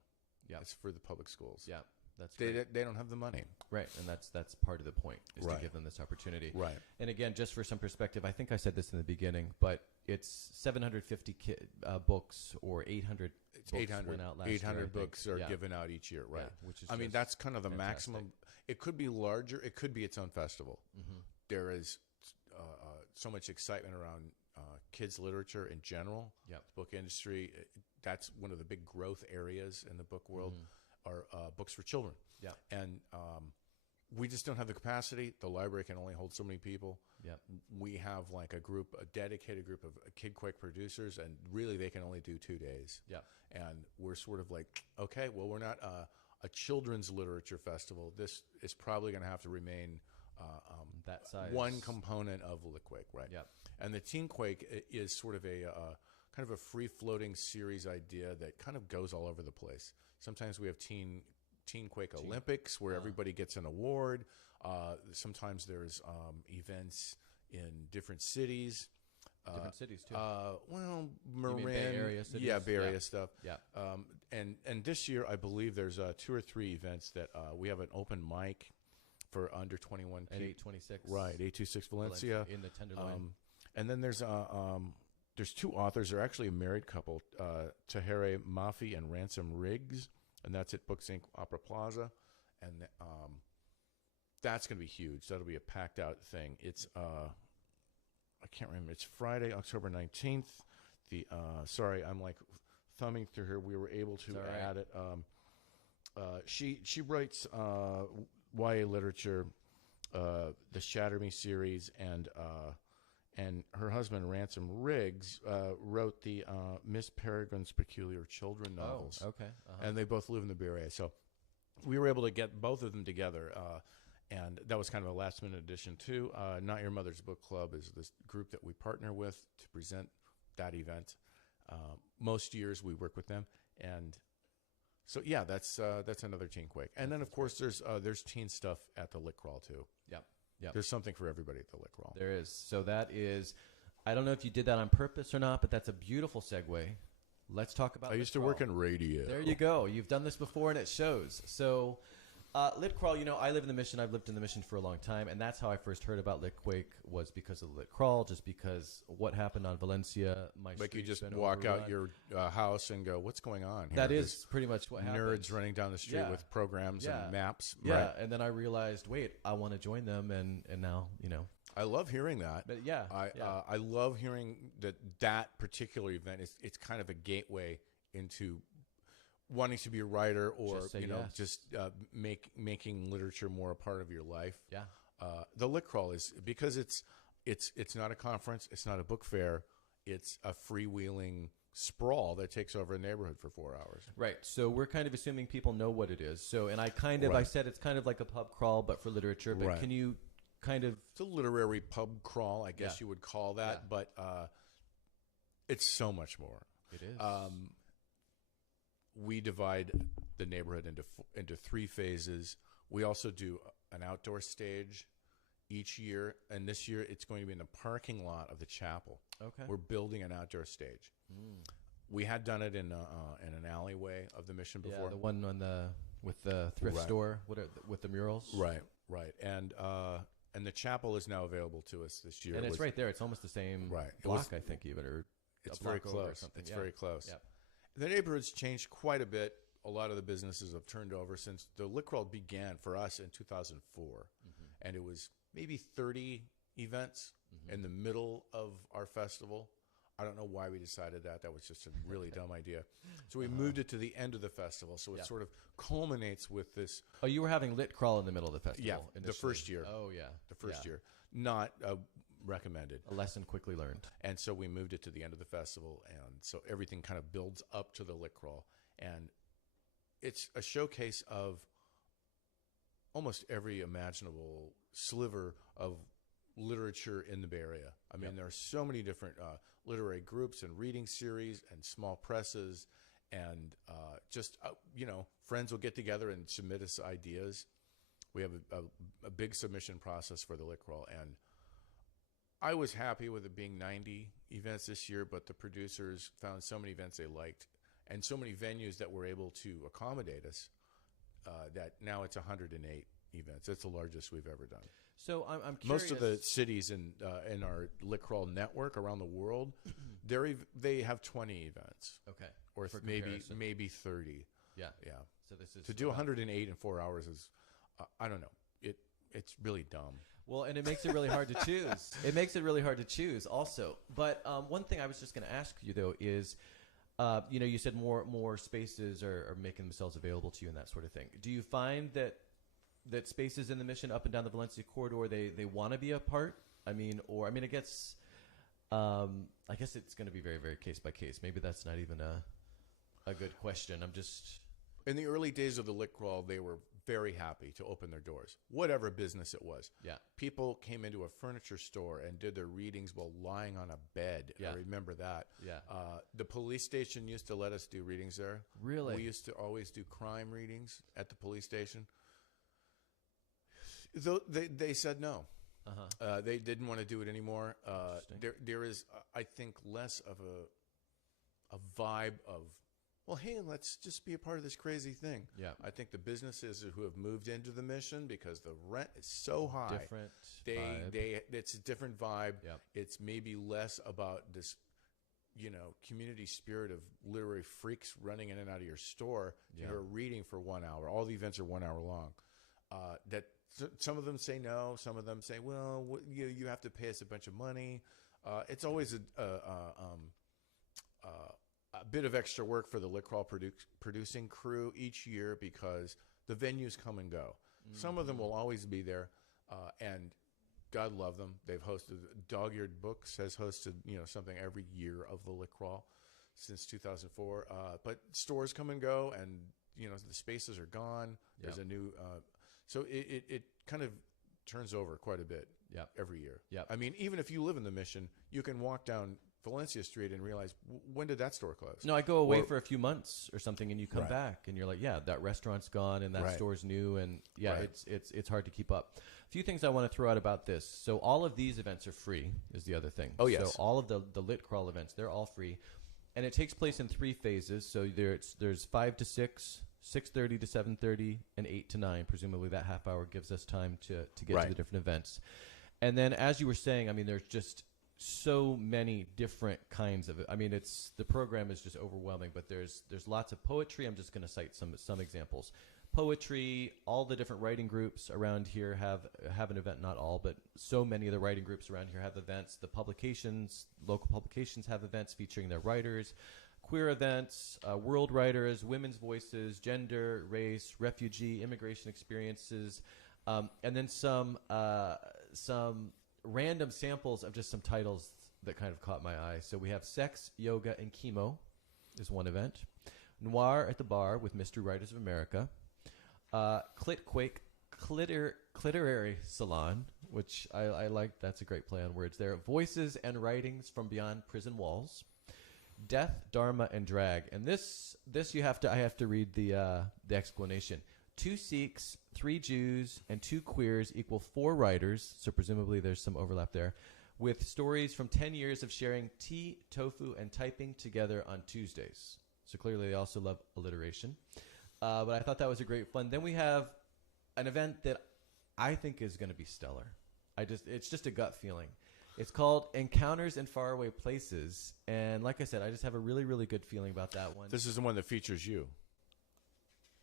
Yeah, it's for the public schools. Yeah, that's great. They don't have the money. Right, and that's part of the point, is to give them this opportunity. Right. And again, just for some perspective, I think I said this in the beginning, but it's 750 books, or 800 It's books 800. went out last year. 800 books are given out each year, right? Yeah, which is that's kind of the fantastic. maximum. It could be larger. It could be its own festival. There is so much excitement around kids' literature in general. Yeah. The book industry, that's one of the big growth areas in the book world, are books for children. Yeah. And we just don't have the capacity. The library can only hold so many people. Yeah. We have like a dedicated group of Kidquake producers, and really they can only do 2 days. Yeah. And we're sort of like, okay, well, we're not a children's literature festival. This is probably going to have to remain that size. One component of Litquake, right? Yeah. And the Teenquake is sort of a kind of a free-floating series idea that kind of goes all over the place. Sometimes we have Teenquake Olympics where everybody gets an award. Sometimes there's events in different cities. Different cities too. Well, Marin, Bay Area cities? Yeah, Bay Area stuff. Yeah. And this year, I believe there's 2 or 3 events that we have an open mic for under 21 at 826. Right, 826 Valencia in the Tenderloin. and then there's 2 authors. They're actually a married couple, Tahere Mafi and Ransom Riggs, and that's at Books Inc. Opera Plaza, and that's going to be huge. That'll be a packed out thing. It's I can't remember. It's Friday, October 19th. Sorry, I'm like thumbing through here. We were able to add it. She writes YA literature, the Shatter Me series, and her husband Ransom Riggs wrote the Miss Peregrine's Peculiar Children novels. Oh, okay. And they both live in the Bay Area, so we were able to get both of them together. And that was kind of a last-minute addition, too. Not Your Mother's Book Club is this group that we partner with to present that event. Most years we work with them. And so, yeah, that's another Teenquake. And then, of course, there's teen stuff at the Lit Crawl, too. Yep. Yep. There's something for everybody at the Lit Crawl. There is. So that is, I don't know if you did that on purpose or not, but that's a beautiful segue. Let's talk about I used to work in radio. There you go. You've done this before, and it shows. So Lit Crawl, I live in the Mission. I've lived in the Mission for a long time, and that's how I first heard about Litquake was because of Lit Crawl, just because what happened on Valencia. Like you just walk out your house and go, what's going on here? That is pretty much what happened. Nerds running down the street with programs and maps. Yeah, right. And then I realized, wait, I want to join them, and now, I love hearing that. But I love hearing that particular event. It's kind of a gateway into wanting to be a writer or, Just say you know, yes. just making literature more a part of your life. Yeah. The Lit Crawl is, because it's not a conference, it's not a book fair, it's a freewheeling sprawl that takes over a neighborhood for 4 hours. Right. So we're kind of assuming people know what it is. So, and I said it's kind of like a pub crawl, but for literature. But Right. can you kind of... It's a literary pub crawl, I guess you would call that, but it's so much more. It is. We divide the neighborhood into 3 phases. We also do an outdoor stage each year, and this year it's going to be in the parking lot of the chapel. Okay. We're building an outdoor stage. We had done it in an alleyway of the Mission before. Yeah, the one with the thrift store, with the murals. Right. And the chapel is now available to us this year. And it's right there. It's almost the same block, I think, even, or it's a block very over or close. something. It's very close. Yeah. The neighborhood's changed quite a bit. A lot of the businesses have turned over since the Lit Crawl began for us in 2004, and it was maybe 30 events in the middle of our festival. I don't know why we decided that. That was just a really dumb idea. So we moved it to the end of the festival, so it sort of culminates with this. Oh, you were having Lit Crawl in the middle of the festival? Yeah, initially. the first year. Oh, yeah. The first year. Not recommended. A lesson quickly learned. And so we moved it to the end of the festival, and so everything kind of builds up to the Lit Crawl. And it's a showcase of almost every imaginable sliver of literature in the Bay Area. I mean, there are so many different literary groups and reading series and small presses, and friends will get together and submit us ideas. We have a big submission process for the Lit Crawl, and I was happy with it being 90 events this year, but the producers found so many events they liked and so many venues that were able to accommodate us that now it's 108 events. It's the largest we've ever done. So I'm curious. Most of the cities in our Lit Crawl network around the world, they have 20 events. Okay. Or maybe 30. Yeah. Yeah. So this is to do 108 in 4 hours is, I don't know. It's really dumb. Well, and it makes it really hard to choose. It makes it really hard to choose also. But one thing I was just going to ask you, though, is, you said more spaces are making themselves available to you and that sort of thing. Do you find that spaces in the Mission up and down the Valencia corridor, they want to be a part? I guess it's going to be very, very case by case. Maybe that's not even a good question. I'm just... In the early days of the Lit Crawl, they were very happy to open their doors, whatever business it was. Yeah. People came into a furniture store and did their readings while lying on a bed. Yeah. I remember that. Yeah. The police station used to let us do readings there. Really? We used to always do crime readings at the police station. Though they said no. They didn't want to do it anymore. There is, I think, less of a vibe of, well, hey, let's just be a part of this crazy thing. Yeah. I think the businesses who have moved into the Mission, because the rent is so high, different vibe. It's a different vibe. Yep. It's maybe less about this, community spirit of literary freaks running in and out of your store. You're reading for 1 hour. All the events are 1 hour long. That some of them say no. Some of them say, well, you have to pay us a bunch of money. It's always a bit of extra work for the Lit Crawl producing crew each year because the venues come and go. Some of them will always be there, and God love them. They've hosted, Dog-Eared Books has hosted something every year of the Lit Crawl since 2004. But stores come and go, and the spaces are gone. There's a new, so it kind of turns over quite a bit every year. Yep. I mean, even if you live in the Mission, you can walk down Valencia Street and realize, when did that store close? No, I go away for a few months or something, and you come back and you're like, yeah, that restaurant's gone and that store's new, and it's hard to keep up. A few things I want to throw out about this. So all of these events are free is the other thing. Oh, yes. So all of the Lit Crawl events, they're all free, and it takes place in 3 phases. So there's 5 to 6, 6:30 to 7:30, and 8 to 9. Presumably that half hour gives us time to get to the different events. And then, as you were saying, there's just so many different kinds of it. The program is just overwhelming, but there's lots of poetry. I'm just going to cite some examples. Poetry, all the different writing groups around here have an event, not all, but so many of the writing groups around here have events. The publications, local publications have events featuring their writers. queer events, world writers, women's voices, gender, race, refugee, immigration experiences, and then some random samples of just some titles that kind of caught my eye. So we have Sex, Yoga, and Chemo is one event. Noir at the Bar with Mystery Writers of America. Litquake, Cliterary Salon, which I like. That's a great play on words there. Voices and Writings from Beyond Prison Walls. Death, Dharma, and Drag. And this I have to read the explanation. 2 Sikhs, 3 Jews, and 2 queers equal 4 writers, so presumably there's some overlap there, with stories from 10 years of sharing tea, tofu, and typing together on Tuesdays. So clearly they also love alliteration. But I thought that was a great fun. Then we have an event that I think is going to be stellar. It's just a gut feeling. It's called Encounters in Faraway Places. And like I said, I just have a really, really good feeling about that one. This is the one that features you.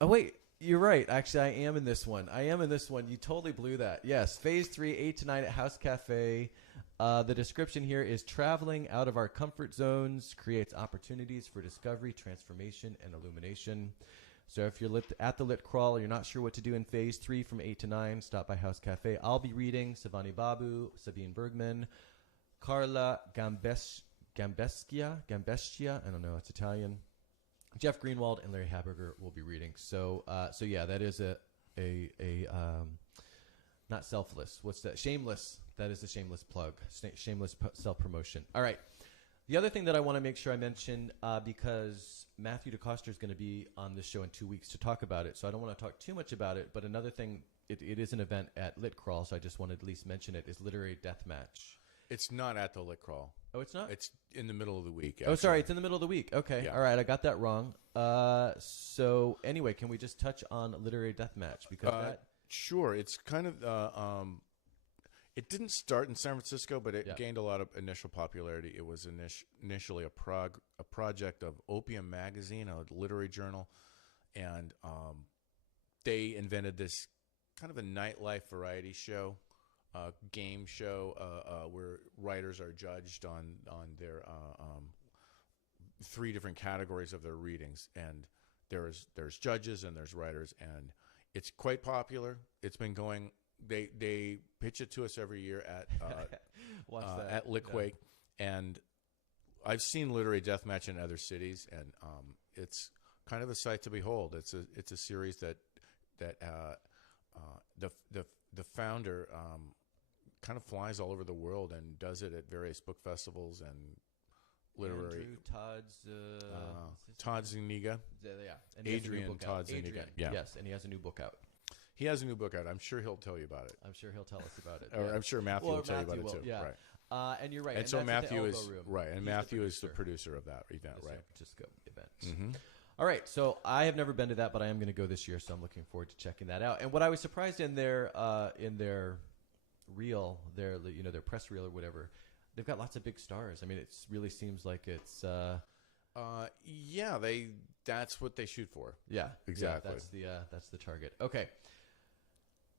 Oh, wait. You're right. Actually, I am in this one. You totally blew that. Yes. Phase 3, 8 to 9 at House Cafe. The description here is traveling out of our comfort zones creates opportunities for discovery, transformation, and illumination. So if you're at the Lit Crawl, you're not sure what to do in Phase 3 from 8 to 9, stop by House Cafe. I'll be reading Savani Babu, Sabine Bergman, Carla Gambescia, I don't know, it's Italian. Jeff Greenwald and Larry Haberger will be reading. So yeah, that is a not selfless. What's that? Shameless. That is a shameless plug. Shameless self-promotion. All right. The other thing that I want to make sure I mention, because Matthew DeCoster is going to be on this show in 2 weeks to talk about it, so I don't want to talk too much about it, but another thing, it is an event at Lit Crawl, so I just wanted to at least mention it, is Literary Deathmatch. It's not at the Lit Crawl. Oh, it's not? It's in the middle of the week. Actually. Oh, sorry. It's in the middle of the week. Okay. Yeah. All right. I got that wrong. So anyway, can we just touch on Literary Deathmatch? Because sure. It's kind of it didn't start in San Francisco, but it gained a lot of initial popularity. It was initially a project of Opium Magazine, a literary journal, and they invented this kind of a nightlife variety show. Game show where writers are judged on their 3 different categories of their readings, and there's judges and there's writers, and it's quite popular. It's been going. They pitch it to us every year at Litquake, and I've seen Literary Deathmatch in other cities, and it's kind of a sight to behold. It's a series that the founder kind of flies all over the world and does it at various book festivals and literary. Todd Zuniga. And Adrian Todd Zuniga. Yeah. Yes, and he has a new book out. He has a new book out. I'm sure he'll tell you about it. I'm sure he'll tell us about it. Or I'm sure Matthew will tell you about it too. Yeah. Right. And you're right. And so Matthew is right. And He's Matthew is the producer of that event, the right? San Francisco event. Mm-hmm. All right, so I have never been to that, but I am going to go this year, so I'm looking forward to checking that out. And what I was surprised in their reel, their press reel or whatever, they've got lots of big stars. I mean, it really seems like it's. That's what they shoot for. Yeah, exactly. Yeah, that's the target. Okay.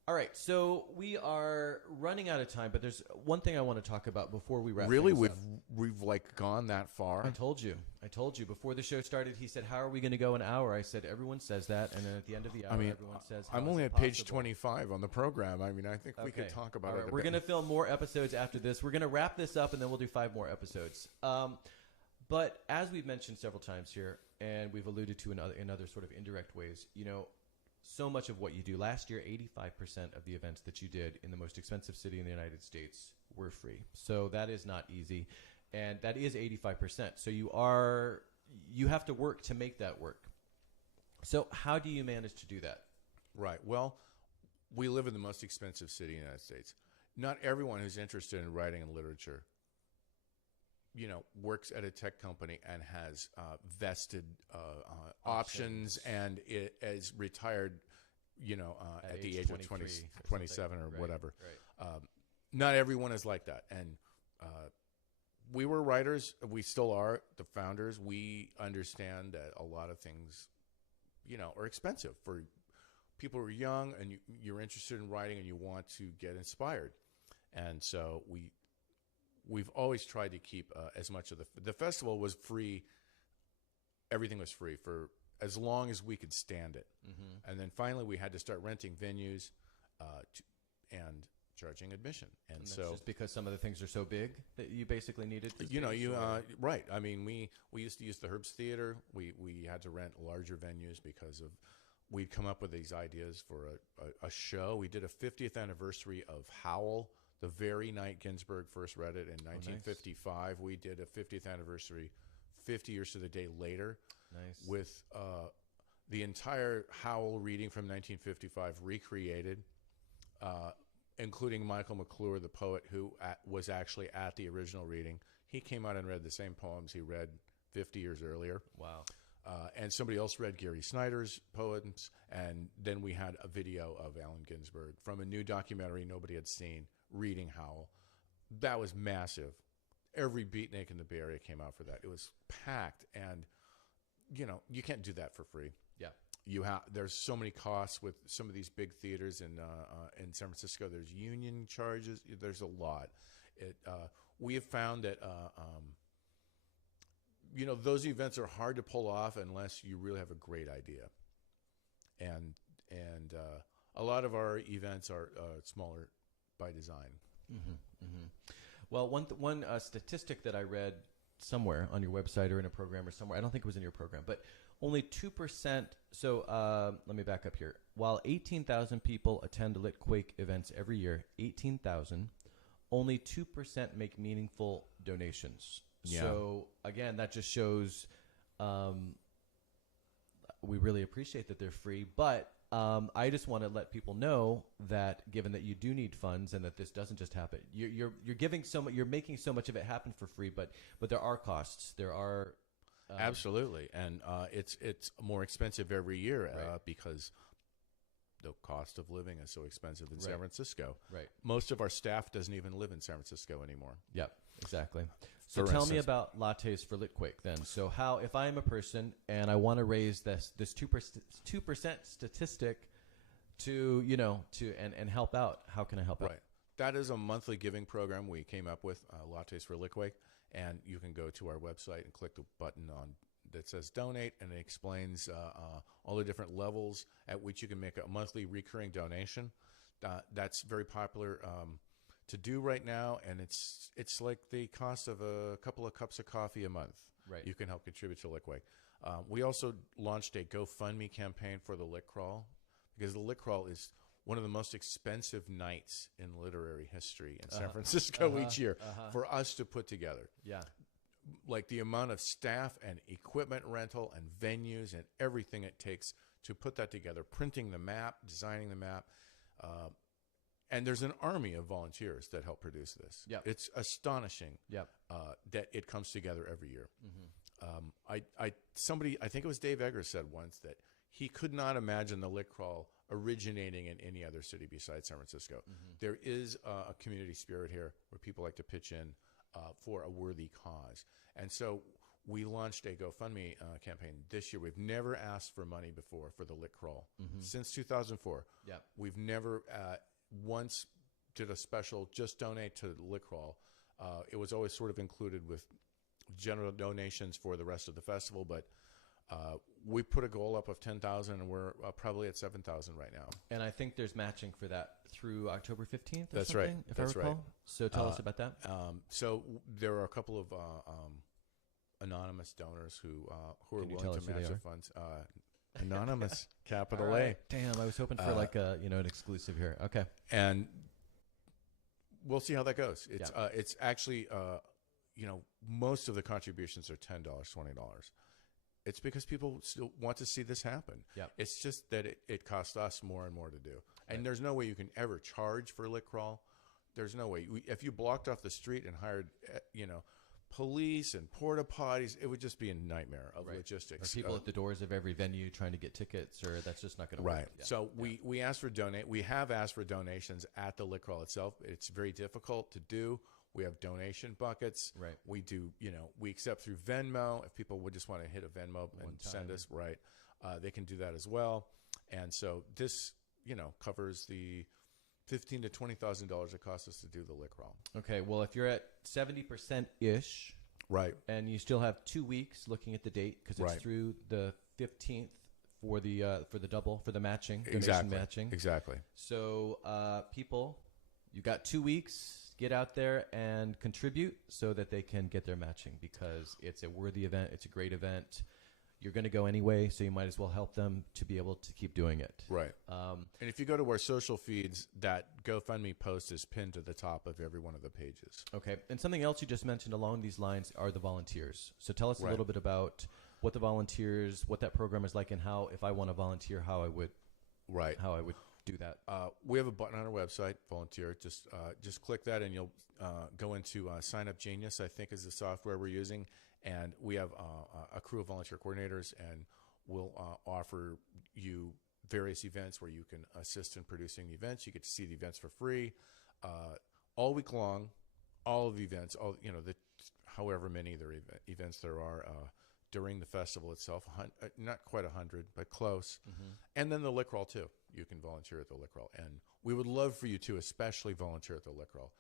All right, so we are running out of time, but there's one thing I want to talk about before we wrap. Really, things up. we've like gone that far. I told you before the show started. He said, "How are we going to go an hour?" I said, "Everyone says that," and then at the end of the hour, everyone says, "I'm only at page 25 on the program." I mean, I think we could talk about it. We're going to film more episodes after this. We're going to wrap this up, and then we'll do 5 more episodes. But as we've mentioned several times here, and we've alluded to in other sort of indirect ways, so much of what you do. Last year, 85% of the events that you did in the most expensive city in the United States were free. So that is not easy. And that is 85%. So you have to work to make that work. So how do you manage to do that? Right. Well, we live in the most expensive city in the United States. Not everyone who's interested in writing and literature, works at a tech company and has vested options and is retired, at the age of 27 or whatever. Right. Not everyone is like that. And we were writers. We still are the founders. We understand that a lot of things, are expensive for people who are young and you're interested in writing and you want to get inspired. And so we've always tried to keep as much of the festival was free everything was free for as long as we could stand it. And then finally we had to start renting venues and charging admission. And that's so just because some of the things are so big that you basically needed to right. I mean, we used to use the Herbst Theater. We had to rent larger venues because of we'd come up with these ideas for a show. We did a 50th anniversary of Howl the very night Ginsberg first read it in 1955. Nice. We did a 50th anniversary 50 years to the day later. Nice. With the entire Howl reading from 1955 recreated, including Michael McClure, the poet, who was actually at the original reading. He came out and read the same poems he read 50 years earlier. Wow. And somebody else read Gary Snyder's poems, and then we had a video of Allen Ginsberg from a new documentary nobody had seen, reading Howl. That was massive. Every beatnik in the Bay Area came out for that. It was packed, and you can't do that for free. Yeah. There's so many costs with some of these big theaters in San Francisco. There's union charges. There's a lot. We have found that those events are hard to pull off unless you really have a great idea. And a lot of our events are smaller by design. Well, one statistic that I read somewhere on your website or in a program or somewhere, I don't think it was in your program, but only 2%. So let me back up here. While 18,000 people attend Litquake events every year, 18,000, only 2% make meaningful donations. Yeah. So again, that just shows we really appreciate that they're free, but I just want to let people know that given that you do need funds and that this doesn't just happen, you're giving so much, you're making so much of it happen for free, but there are costs. There are absolutely, and it's more expensive every year right. because the cost of living is so expensive in right. San Francisco. Right. Most of our staff doesn't even live in San Francisco anymore. Yep, exactly. So tell me about lattes for Litquake then. So how, if I am a person and I want to raise this 2% statistic to and help out, how can I help out? Right. That is a monthly giving program we came up with, Lattes for Litquake, and you can go to our website and click the button on that says donate, and it explains all the different levels at which you can make a monthly recurring donation. That's very popular to do right now, and it's like the cost of a couple of cups of coffee a month. Right. You can help contribute to Litquake. We also launched a GoFundMe campaign for the Lit Crawl, because the Lit Crawl is one of the most expensive nights in literary history in San Francisco each year for us to put together. Yeah. Like the amount of staff and equipment rental and venues and everything it takes to put that together, printing the map, designing the map. And there's an army of volunteers that help produce this. Yep. It's astonishing Yep. that it comes together every year. Mm-hmm. I think it was Dave Eggers said once that he could not imagine the Lit Crawl originating in any other city besides San Francisco. Mm-hmm. There is a community spirit here where people like to pitch in for a worthy cause. And so we launched a GoFundMe campaign this year. We've never asked for money before for the Lit Crawl. Since 2004. Yep. We've never once did a special just donate to the Lit Crawl. It was always sort of included with general donations for the rest of the festival, but we put a goal up of 10,000, and we're probably at 7,000 right now. And I think there's matching for that through October 15th. That's right. If I recall. So tell us about that. So there are a couple of anonymous donors who are willing to match the funds. Anonymous, capital A. Right. Damn, I was hoping for like an exclusive here. Okay. And we'll see how that goes. It's actually most of the contributions are $10, $20. It's because people still want to see this happen. Yep. It's just that it costs us more and more to do. And there's no way you can ever charge for Lit Crawl. There's no way. If you blocked off the street and hired, police and porta potties, it would just be a nightmare of logistics. Or people at the doors of every venue trying to get tickets, or that's just not going to work. Right. Yeah. So we asked for we have asked for donations at the Lit Crawl itself. It's very difficult to do. We have donation buckets. Right. We do, we accept through Venmo. If people would just want to hit a Venmo and send us, they can do that as well. And so this, covers the $15,000 to $20,000 it costs us to do the Lit Crawl. Okay. Well, if you're at 70% ish, Right. And you still have 2 weeks looking at the date because it's Right. through the 15th for the matching, donation Exactly. matching. Exactly. So people, you got 2 weeks. Get out there and contribute so that they can get their matching because it's a worthy event. It's a great event. You're going to go anyway, so you might as well help them to be able to keep doing it. Right. And if you go to our social feeds, that GoFundMe post is pinned to the top of every one of the pages. Okay. And something else you just mentioned along these lines are the volunteers. So tell us a Right. little bit about what the volunteers, what that program is like, and how, if I want to volunteer, how I would do that. We have a button on our website, volunteer. Just click that, and you'll go into Sign Up Genius, I think is the software we're using. And we have a crew of volunteer coordinators, and we'll offer you various events where you can assist in producing the events. You get to see the events for free all week long. All of the events, however many events there are during the festival itself. Not quite 100, but close. Mm-hmm. And then the Lick Crawl too. You can volunteer at the Lick Crawl, and we would love for you to especially volunteer at the Lick Crawl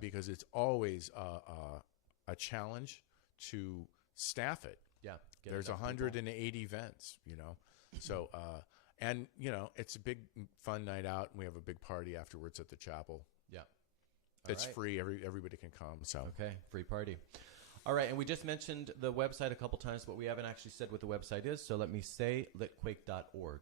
because it's always a challenge to staff it. Yeah. There's 108 events, So, and, it's a big fun night out, and we have a big party afterwards at the chapel. Yeah. It's free. Everybody can come. So okay, free party. All right, and we just mentioned the website a couple times, but we haven't actually said what the website is, so let me say litquake.org.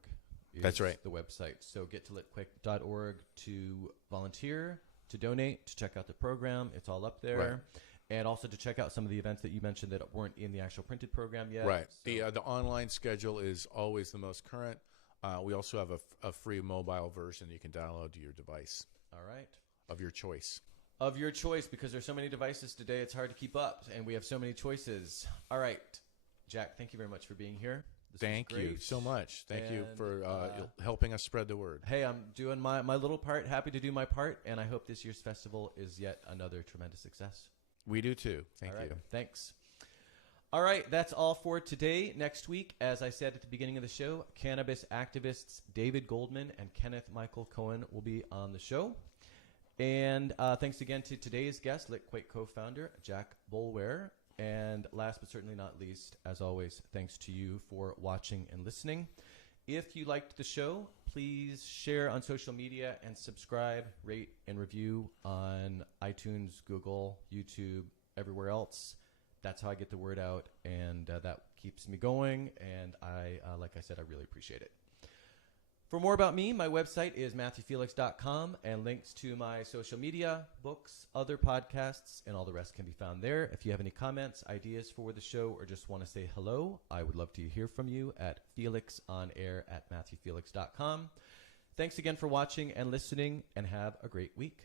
That's right. The website. So get to litquake.org to volunteer, to donate, to check out the program. It's all up there. Right. And also to check out some of the events that you mentioned that weren't in the actual printed program yet. Right. So. The online schedule is always the most current. We also have a free mobile version you can download to your device. All right. Of your choice. Of your choice, because there's so many devices today, it's hard to keep up, and we have so many choices. All right. Jack, thank you very much for being here. Thank you so much. Thank you for helping us spread the word. Hey, I'm doing my little part. Happy to do my part, and I hope this year's festival is yet another tremendous success. We do too. Thank you. Thanks. All right, that's all for today. Next week, as I said at the beginning of the show, cannabis activists David Goldman and Kenneth Michael Cohen will be on the show. And thanks again to today's guest, Litquake co-founder Jack Boulware. And last but certainly not least, as always, thanks to you for watching and listening. If you liked the show, please share on social media and subscribe, rate, and review on iTunes, Google, YouTube, everywhere else. That's how I get the word out, and that keeps me going. And like I said, I really appreciate it. For more about me, my website is MatthewFelix.com, and links to my social media, books, other podcasts, and all the rest can be found there. If you have any comments, ideas for the show, or just want to say hello, I would love to hear from you at felixonair@MatthewFelix.com. Thanks again for watching and listening, and have a great week.